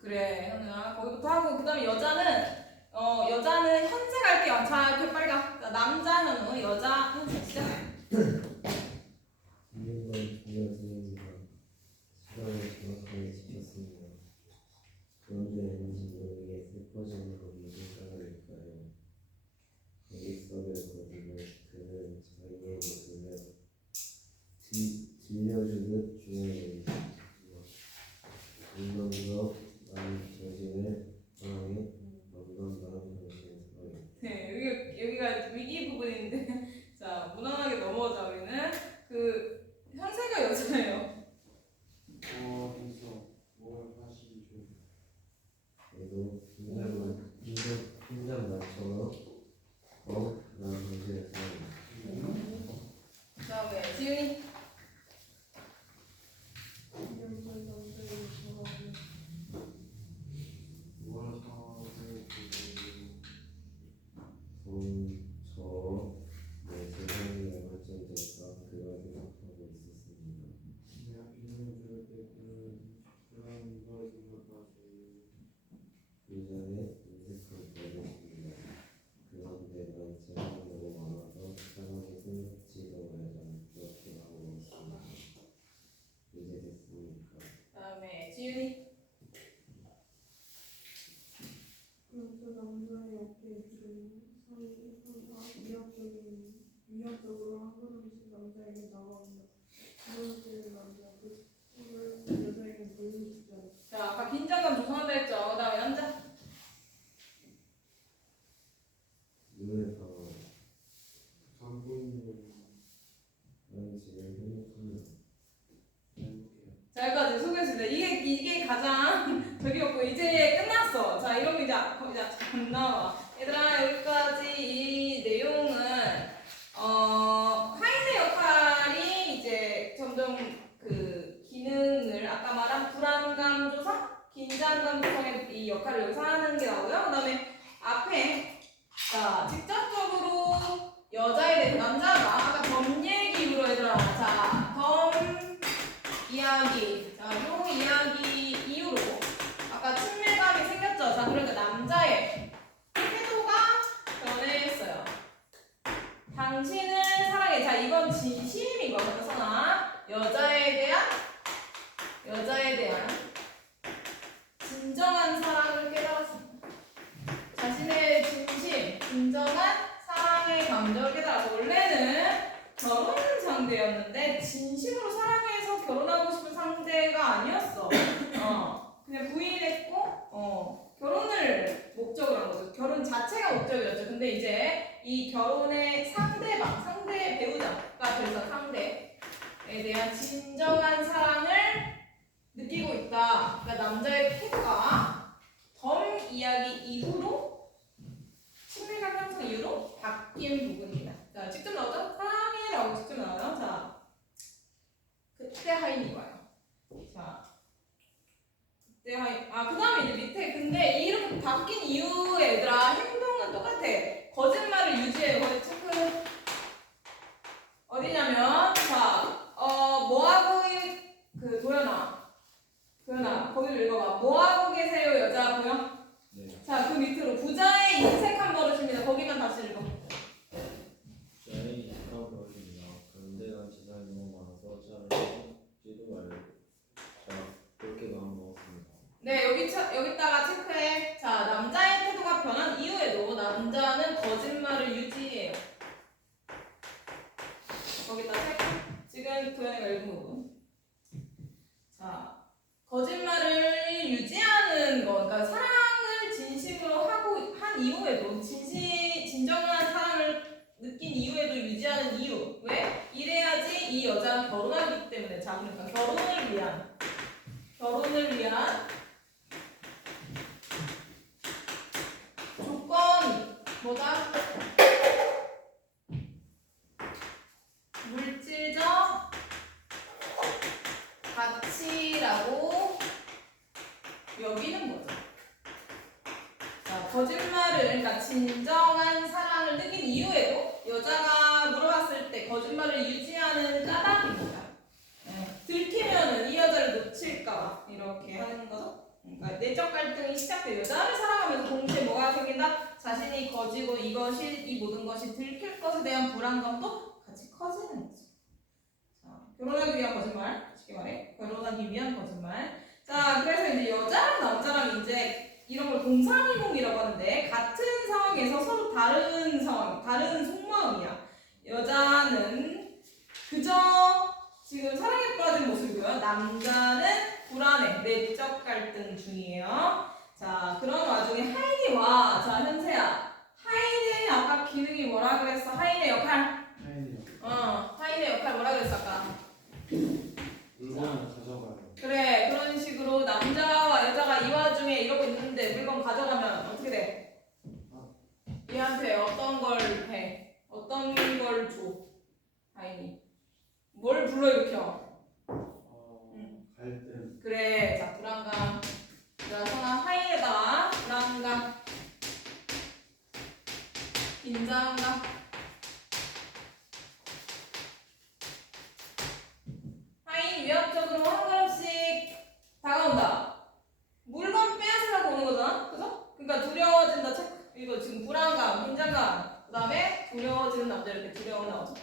그래 현우야. 거기부터 하고 그다음에 여자는 현재 갈게요. 자 이렇게 빨리 가. 자, 남자 현우, 여자 현우 시작해. 이번 중요선생님과 시간을 정확하게 지켰습니다. 그런데 왠지 모르게 슬퍼지는 법이 생각날까요? 머릿속에서는 그는 자기의 모습을 들려주듯 중요했습니다. 물론서 나는 정신을 사랑해 물론 나는 정신을 사랑해. 네 여기가 위기 부분인데 자 무난하게 넘어가자. 우리는 그 현세가 여자예요. 그래도 흰장 나처럼 난 정신을 사랑해. 그다음에 지윤이. 내 세상이 얼마쯤 될까 그걸 생각하고 있었습니다. 그 전에 인색한 버릇입니다. 그런데 난 제가 너무 많아서 이상하게 생각지도 말자 그렇게 하고 있습니다. 이제 됐습니까? 그다음에 지윤이. 그 남자의 어깨에 들은 위협적으로 한 걸음씩 남자에게 나아간다. 그럴 때 남자 그 손을 여자에게 물고 싶지 않다. 자 아까 긴장감 조성한다 했죠. 그다음에 남자. 눈을 감아 난 지금 행복합니다. 자 여기까지 소개했습니다. 이게 가장 저기였고 이제 끝났어. 자 이러면 이제 안 나와. 얘들아 여기까지 이 내용은 하인의 역할이 이제 점점 그 기능을 아까 말한 불안감 조성, 긴장감 조성의 이 역할을 여기서 하는 게 나오고요. 그다음에 앞에 자 직접적으로 여자에 대해서 남자가 아까 덤 얘기로 얘들아 자덤 이야기. 자, 요 이야기 이후로 아까 친밀감이 생겼죠. 자, 그러니까 남자의 태도가 변했어요. 당신을 사랑해. 자, 이건 진심인 거죠. 선아. 여자에 대한 진정한 사랑을 깨달았습니다. 자신의 진정한 사랑의 감정을 깨달아서 원래는 결혼 상대였는데 진심으로 사랑해서 결혼하고 싶은 상대가 아니었어. 그냥 부인했고 결혼을 목적으로 한 거죠. 결혼 자체가 목적이었죠. 근데 이제 이 결혼의 상대 배우자가 돼서 상대에 대한 진정한 사랑을 느끼고 있다. 그러니까 남자의 태도가 덤 이야기 이후로 친밀감 형성 이후로 바뀐 부분입니다. 자, 직접 나오죠? 사랑해라고 직접 나와요. 자, 그때 하인이 와요. 자, 그때 하인. 그 다음에 이제 밑에 근데 이렇게 바뀐 이후에 얘들아 행동은 똑같아. 거짓말을 유지해요. 거기 체크. 어디냐면 자, 뭐하고 그 도연아 거기를 읽어봐. 뭐하고 계세요 여자 보여? 네. 자, 그 밑으로 부자의 인색한 버릇입니다. 거기만 다시 읽어. 저희 착한 버릇입니다. 그런데 난 재산이 너무 많아서 차를 먹지도 말고 그렇게 마음 먹었습니다. 네, 여기다가 체크해. 자, 남자의 태도가 변한 이후에도 남자는 거짓말을 유지해요. 거기다 체크. 지금 도현이가 읽은 부분. 자, 거짓말을 유지하는 거, 그러니까 사랑을 진심으로 한 이후에도 진정한 사랑을 느낀 이후에도 유지하는 이유. 왜? 이래야지 이 여자는 결혼하기 때문에. 자, 그러니까 결혼을 위한 조건이 뭐다? 물질적 가치라고 여기는 거죠. 자, 거짓말을, 그러니까 진정한 사랑을 느낀 이후에도 여자가 물어봤을 때 거짓말을 유지하는 까닭입니다. 네, 들키면은 이 여자를 놓칠까봐 이렇게 하는 거죠. 그러니까 내적 갈등이 시작돼요. 여자를 사랑하면서 동시에 뭐가 생긴다? 자신이 거지고 이것이 이 모든 것이 들킬 것에 대한 불안감도 같이 커지는 거죠. 자, 결혼하기 위한 거짓말, 쉽게 말해 결혼하기 위한 거짓말. 자, 그래서 이제 여자랑 남자랑 이제 이런 걸 동상이몽이라고 하는데 같은 상황에서 서로 다른 상황, 다른 속마음이야. 여자는 그저 지금 사랑에 빠진 모습이고요. 남자는 불안해, 내적 갈등 중이에요. 자, 그런 와중에 하인이와, 자, 현세야. 하인의 아까 기능이 뭐라 그랬어? 하인의 역할? 하인의 역할 뭐라 그랬어, 아까? 물건을 가져가요. 그래, 그런 식으로 남자와 여자가 이 와중에 이러고 있는데 물건 가져가면 어떻게 돼? 얘한테 어떤 걸 해? 어떤 걸 줘? 하인이. 뭘 불러일으켜? 갈등. 그래, 자, 불안감. 자, 성아 하인에다가 불안감, 긴장감. 하인 위협적으로 한 걸음씩 다가온다. 물건 빼앗으려고 오는 거잖아, 그죠? 그러니까 두려워진다. 이거 지금 불안감, 긴장감. 그다음에 두려워지는 남자 이렇게 두려움 나오죠.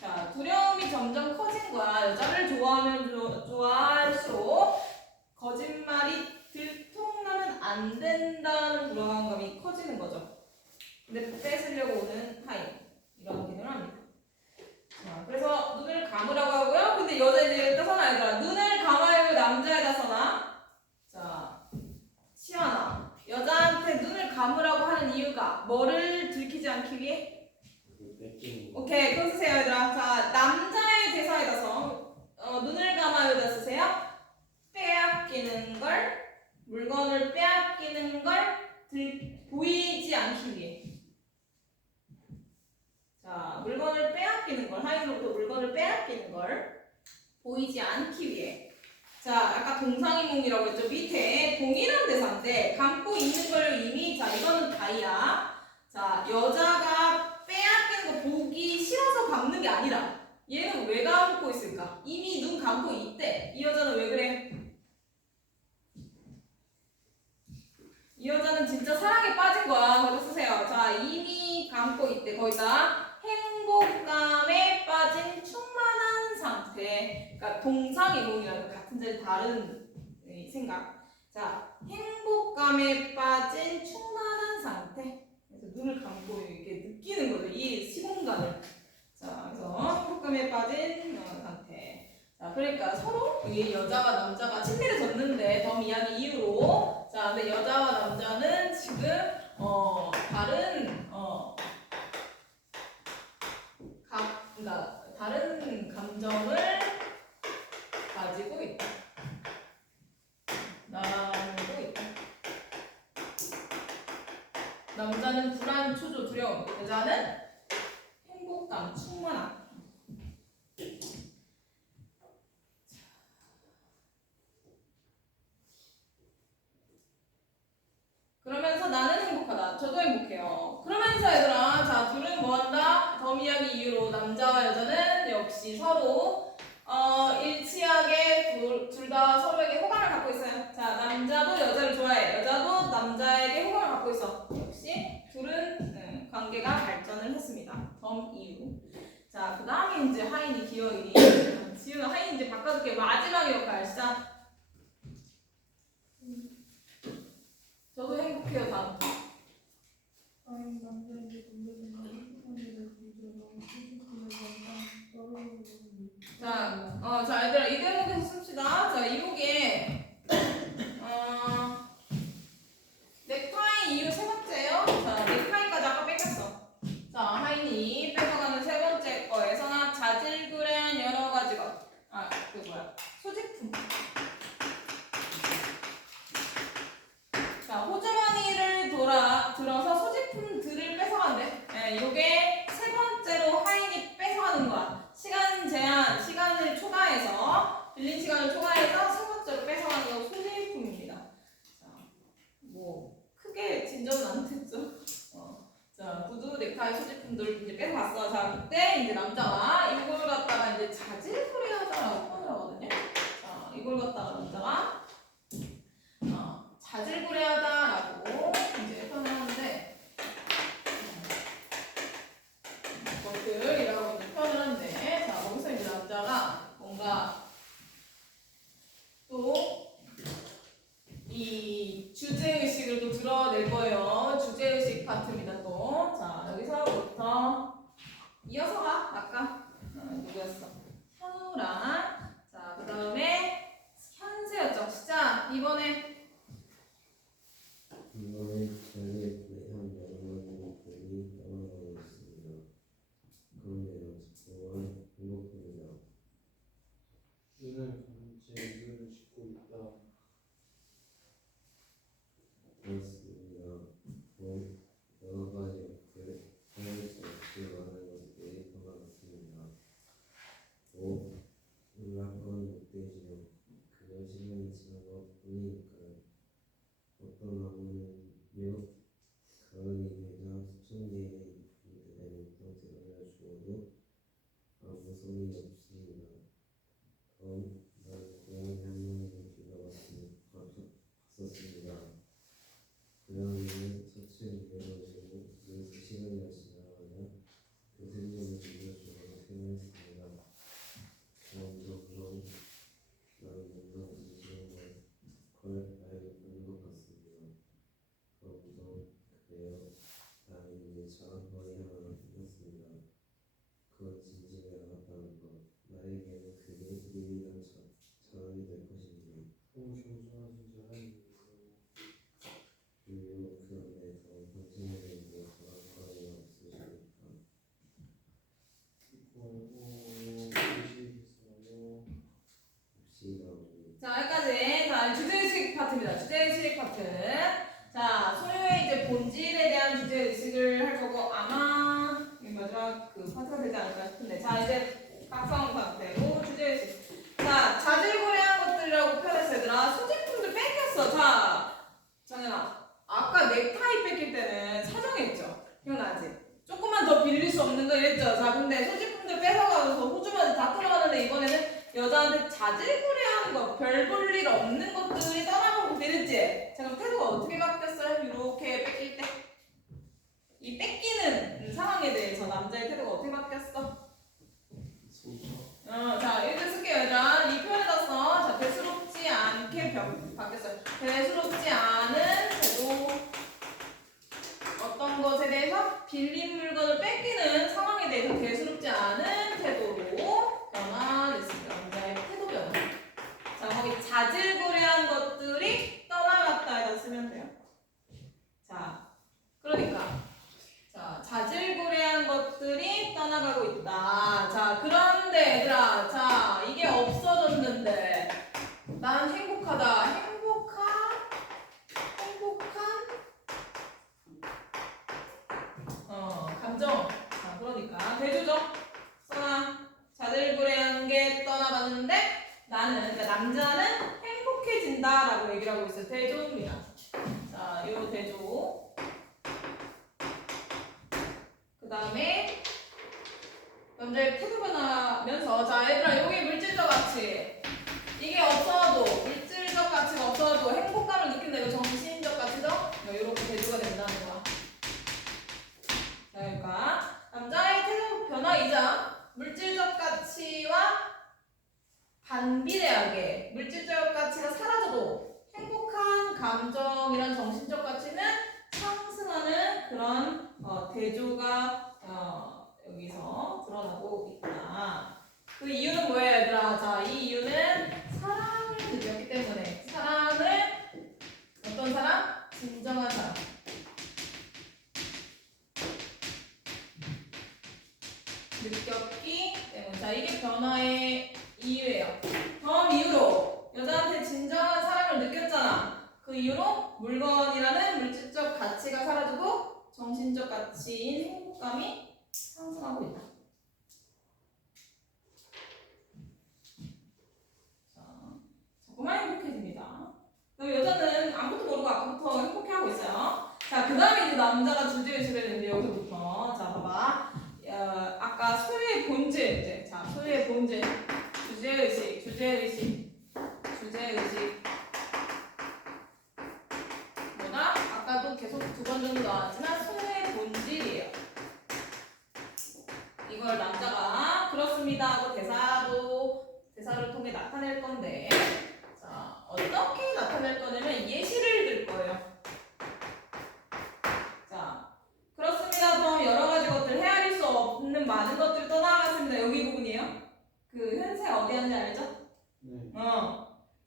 자, 두려움이 점점 커진 거야. 여자를 좋아하면 좋아할수록 거짓말이 들통나면 안 된다는 불안감이 커지는 거죠. 근데 뺏으려고 오는 하인 이런 기능을 합니다. 자, 그래서 눈을 감으라고 하고요. 근데 여자 이제 떠서나 얘들아 눈을 감아요. 남자에다 써나. 자, 시연아 여자한테 눈을 감으라고 하는 이유가 뭐를 들키지 않기 위해? 오케이, 그거 쓰세요, 얘들아. 자, 남자의 대사에다 써. 눈을 감아요다 쓰세요. 빼앗기는 걸, 물건을 빼앗기는 걸 보이지 않기 위해. 자, 물건을 빼앗기는 걸, 하인으로부터 물건을 빼앗기는 걸 보이지 않기 위해. 자, 아까 동상이몽이라고 했죠. 밑에 동일한 대사인데 감고 있는 걸 이미, 자, 이거는 다이야. 자, 여자가 빼앗기는 거 보기 싫어서 감는 게 아니라 얘는 왜 감고 있을까? 이미 눈 감고 있대. 이 여자는 왜 그래? 이 여자는 진짜 사랑에 빠진 거야. 거기서 쓰세요. 자, 이미 감고 있대. 거기다 행복감에 빠진 충만한 상태. 그러니까 동상이몽이라는 같은 자리 다른 생각. 자, 행복감에 빠진 충만한 상태. 그래서 눈을 감고 이렇게 느끼는 거죠. 이 시공간을. 자, 그래서 행복감에 빠진 상태. 자, 그러니까 서로 이 여자와 남자가 침대를 졌는데 덤 이야기 이후로. 자, 근데 여자와 남자는 지금 그러니까 다른 감정을 가지고 있다. 나누고 있다. 남자는 불안, 초조, 두려움. 여자는 행복감, 충만함. 그러면서 나는 행복하다. 저도 행복해요. 그러면서 얘들아, 자, 둘은 뭐한다? 덤 이야기 이후로 남자와 여자는 역시 서로 일치하게 둘 다 서로에게 호감을 갖고 있어요. 자, 남자도 여자를 좋아해. 여자도 남자에게 호감을 갖고 있어. 역시 둘은 관계가 발전을 했습니다. 덤 이후. 자, 그 다음에 이제 하인이 기어이. 지우는 하인 이제 바꿔줄게. 마지막 역할 시작. 저도 행복해요. 다음. 남자에게 돌려주는 행복한 문제가 자, 얘들아 이 대목에서 씁시다. 자, 이목에 넥타이 이유 세 번째요. 자, 넥타이까지 아까 뺏겼어. 자, 하인이 뺏어가는 세 번째 거에서나 자질구레한 여러 가지 것. 소지품. 자, 호주머니를 들어서 소지품들을 뺏어간대. 네, 요게 세 번째로 하인이 뺏어가는 거야. 시간을 초과해서, 빌린 시간을 초과해서 세 번째로 뺏어가는 거 소지품입니다. 자, 뭐 제품들 이제 뺏어갔어. 자, 그때 이제 남자가 이걸 갖다가 이제 자질구레하다라고 표현을 하거든요. 자, 이걸 갖다가 남자가 자질구레하다라고 이제 표현을 하는데 것들이라고 이제 표현을 하는데 자, 거기서 이제 남자가 뭔가 또 이 주제의식을 또 드러낼 거예요. 주제의식 파트입니다 또. 자, 여기서부터 이어서 가. 아까 누구였어? 현우랑 자, 그 다음에 현세였죠. 시작. 이번에 자리에 대한 여러 것들이 떠나가고 있습니다. 그런데요, 또한 행복합니다. 눈을 감은 채 눈을 씻고 있다. 그렇습니다. 여러 가지 해낼 수 없이 많은 것들이 떠나갔습니다. 연락건 못되지요. 그저 시간이 지난 것 뿐이니까요. 어떤 나무는요, 가을이 되자 수천 개의 잎들의 형태를 주어도 아무 소리 없습니다. 다음 날 고양이 한 마리를 봤었습니다. 고양이는 서치를 내려오시고 그래서 시간이 지나가며 그 생명을 빌려주어서 퇴근했습니다. 먼저 그럼 나는 뭔가 움직이는 걸 알고 있는 것 같습니다. 그럼도 그래요. 나는 이제 작은 머리 하나 생겼습니다. 그건 진지하게 나갔다는 것. 나에게는 그게 유일한 자랑이 될 것입니다. 소중하신 자랑이 그리고 그 안에서 당신에게 뭐 자랑거리가 없으십니까? 혹시라고. 자, 여기까지. 자, 주제의식 파트입니다. 주제의식 파트. 자, 소유의 이제 본질에 대한 주제의식을 할 거고, 아마 이 마지막 그 파트가 되지 않을까 싶은데. 자, 이제 각성 상태로 주제의식. 자, 자질구레한 것들이라고 표현했어, 얘들아. 소지품들 뺏겼어. 자, 정연아. 아까 넥타이 뺏길 때는 사정했죠? 기억나지? 조금만 더 빌릴 수 없는 거 이랬죠? 자, 근데 소지품들 뺏어가면서 호주머니 다 털어가는데 이번에는 여자한테 자질구레한 거, 별 볼 일 없는 것들이 떠나가고 이랬지? 자, 그럼 태도가 어떻게 바뀌었어요? 이렇게 뺏길 때? 이 뺏기는 상황에 대해서 남자의 태도가 어떻게 바뀌었어? 자, 예를 쓸게요, 얘들아. 이 표현에다 써. 자, 대수롭지 않게 바뀌었어요. 대수롭지 않은 태도. 어떤 것에 대해서 빌린 물건을 뺏기는 상황에 대해서 대수롭지 않은 태도로 변화됐습니다. 남자의 태도 변화. 자, 거기 자질구레한 것들이 떠나갔다에다 쓰면 돼요. 자, 그러니까 자, 자질구레한 것들이 떠나가고 있다. 자, 그런데 얘들아, 자, 이게 없어졌는데 난 행복하다. 감정. 자, 그러니까 대조죠. 써나 자질구레한 게 떠나갔는데 나는, 그러니까 남자는 행복해진다라고 얘기를 하고 있어요. 대조입니다. 자, 요 대조. 그 다음에 남자의 태도 변하면서, 자, 얘들아, 여기 물질적 가치. 이게 없어도, 물질적 가치가 없어도 행복감을 느낀다. 이거 정신적 가치도 이렇게 대조가 된다는 거야. 그러니까 남자의 태도 변화이자 물질적 가치와 반비례하게 물질적 가치가 사라져도 행복한 감정이란 정신적 가치는 상승하는 그런 대조가 여기서 드러나고 있다. 그 이유는 뭐예요, 얘들아? 자, 이 이유는 사랑을 느꼈기 때문에. 사랑을, 어떤 사랑? 진정한 사랑. 느꼈기 때문에. 자, 이게 변화의 이유예요. 다음 이유로 여자한테 진정한 사랑을 느꼈잖아. 그 이유로 물건이라는 물질적 가치가 사라져도 정신적 가치인 행복감이 상승하고 있다. 자, 자꾸만 행복해집니다. 그럼 여자는 아무것도 모르고 아까부터 행복해하고 있어요. 자, 그 다음에 이제 남자가 주제의식을 냈는데 여기서부터. 자, 봐봐. 이거는 계속 두 번 정도 나왔지만 소유의 본질이에요. 이걸 남자가 그렇습니다 하고 대사를 통해 나타낼 건데, 자, 어떻게 나타낼 거냐면 예시를 들 거예요. 자, 그렇습니다. 그럼 여러 가지 것들 헤아릴 수 없는 많은 것들을 떠나갔습니다. 여기 부분이에요. 그 현세 어디 한지 알죠? 네.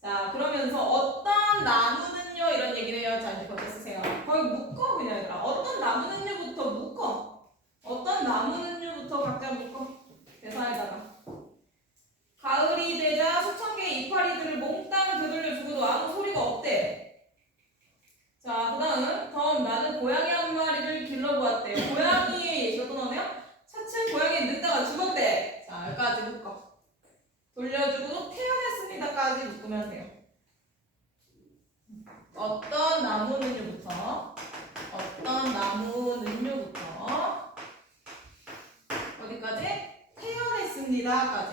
자, 그러면서 어떤 나무는요 이런 얘기를 해요. 자, 이제 거기다 쓰세요. 거기 묶어 그냥 얘들아. 어떤 나무는요부터 묶어. 어떤 나무는요부터 각자 묶어. 대사에다가. 가을이 되자 수천 개의 이파리들을 몽땅 되돌려 주고도 아무 소리가 없대. 자, 그 다음 나는 고양이 한 마리를 길러보았대요. 고양이의 예시가 또 나오네요. 차츰 고양이 늙다가 죽었대. 자, 여기까지 묶어. 돌려주고도 태어났습니다까지 묶으면 돼요. 어떤 나무는요부터 어디까지? 태어났습니다까지.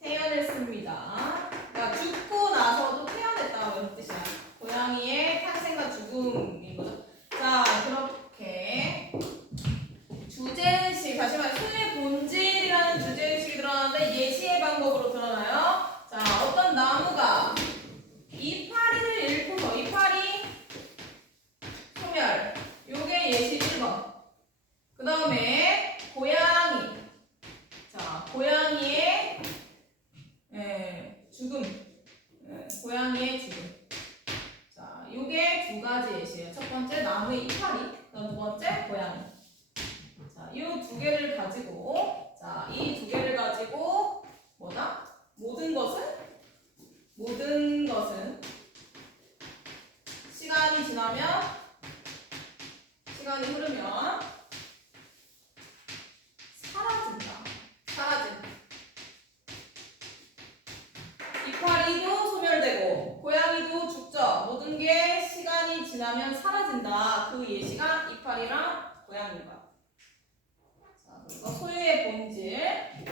태어났습니다. 그러니까 죽고 나서도 태어났다 이런 뜻이야. 고양이의 탄생과 죽음인 거죠. 자, 그렇게 주제의식, 다시 말해 소유의 본질이라는 주제의식이 드러나는데 예시의 방법으로 드러나요. 자, 어떤 나무가 이파리를 잃고서 이파리 소멸, 요게 예시 1번. 그 다음에 고양이, 자, 고양이의 죽음, 고양이의 죽음. 자, 요게 두 가지 예시예요. 첫 번째 나무의 이파리, 그다음 두 번째 고양이. 자, 이 두 개를 가지고, 자, 이 두 개를 가지고 뭐다? 모든 것은 시간이 흐르면 사라진다. 이파리도 소멸되고 고양이도 죽죠. 모든 게 시간이 지나면 사라진다. 그 예시가 이파리랑 고양이가. 자, 그래서 소유의 본질,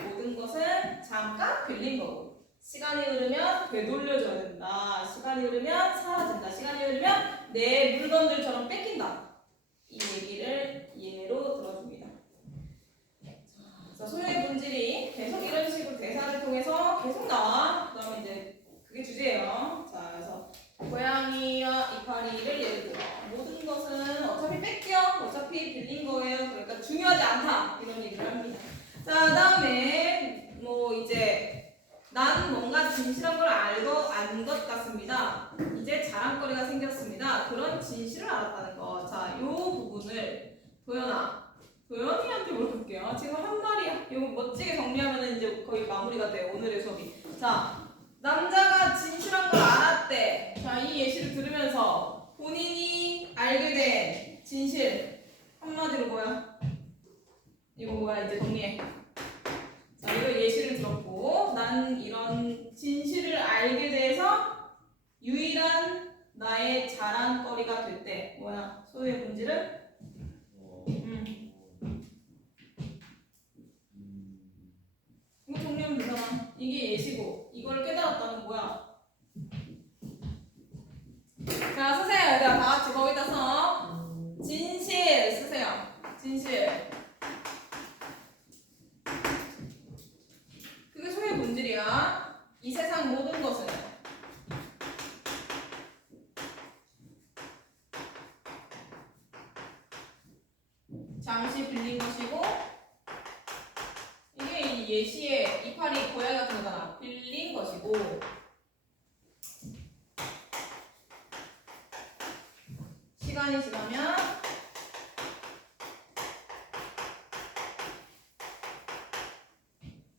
모든 것은 잠깐 빌린 거고, 시간이 흐르면 되돌려줘야 된다. 시간이 흐르면 사라진다. 시간이 흐르면 내 물건들처럼 뺏긴다. 이 얘기를 예로 들어줍니다. 자, 소유의 본질이 계속 이런 식으로 대사를 통해서 계속 나와. 그 다음에 이제 그게 주제예요. 자, 그래서 고양이와 이파리를 예를 들어 모든 것은 어차피 뺏겨, 어차피 빌린 거예요. 그러니까 중요하지 않다. 이런 얘기를 합니다. 자, 그 다음에 뭐 이제 나는 뭔가 진실한 걸 안 것 같습니다. 이제 자랑거리가 생겼습니다. 그런 진실을 알았다는 거. 자, 요 부분을 도연이한테 물어볼게요. 지금 한 말이야. 이거 멋지게 정리하면 이제 거의 마무리가 돼요. 오늘의 수업이. 자, 남자가 진실한 걸 알았대. 자, 이 예시를 들으면서 본인이 알게 된 진실 한마디로 뭐야? 이거 뭐야? 이제 정리해. 자, 이거 예시를 들었고, 난 이런 진실을 알게 돼서 유일한 나의 자랑거리가 될 때 뭐야? 소유의 본질은? 이거 정리하면 되잖아. 이게 예시고 이걸 깨달았다는 거야. 자, 쓰세요. 얘들아, 다 같이 거기다 써. 진실 쓰세요. 진실. 그게 소유의 본질이야. 이 세상 모든 것은 잠시 빌린 것이고, 이게 이 예시의 이파리 고양이 같은 거잖아. 빌린 것이고, 시간이 지나면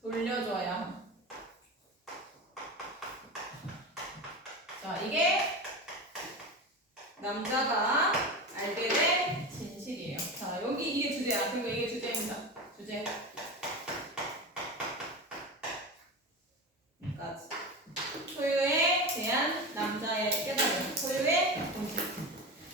돌려줘야 함. 자, 이게 남자가 알게 된 진실이에요. 자, 여기 이게 주제야. 그리고 이게 주제입니다. 주제. 까지. 소유에 대한 남자의 깨달음. 소유의 본질.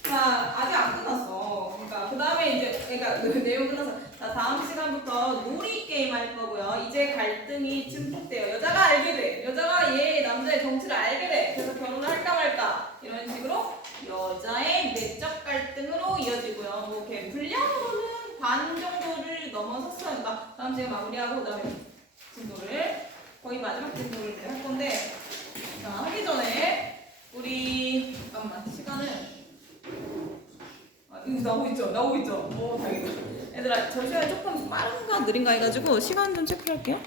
자, 아직 안 끝났어. 그러니까 그 다음에 이제 그 내용 끝났어. 자, 다음 시간부터 놀이 게임 할 거고요. 이제 갈등이 증폭돼요. 여자가 알게 돼. 여자가 남자의 정체를 알게 돼. 그래서 결혼을 할까 말까. 이런 식으로 여자의 내적 갈등으로 이어지고요. 뭐 이렇게 분량으로는 반 정도를 넘어섰어요. 그러니까 다음 주에 마무리하고 그다음에 진도를 거의 마지막 진도를 할 건데 자 하기 전에 우리 잠깐만 시간을 이거 나오고 있죠. 오 다행이다. 얘들아 잠시만 조금 빠른가 느린가 해가지고 시간 좀 체크할게요.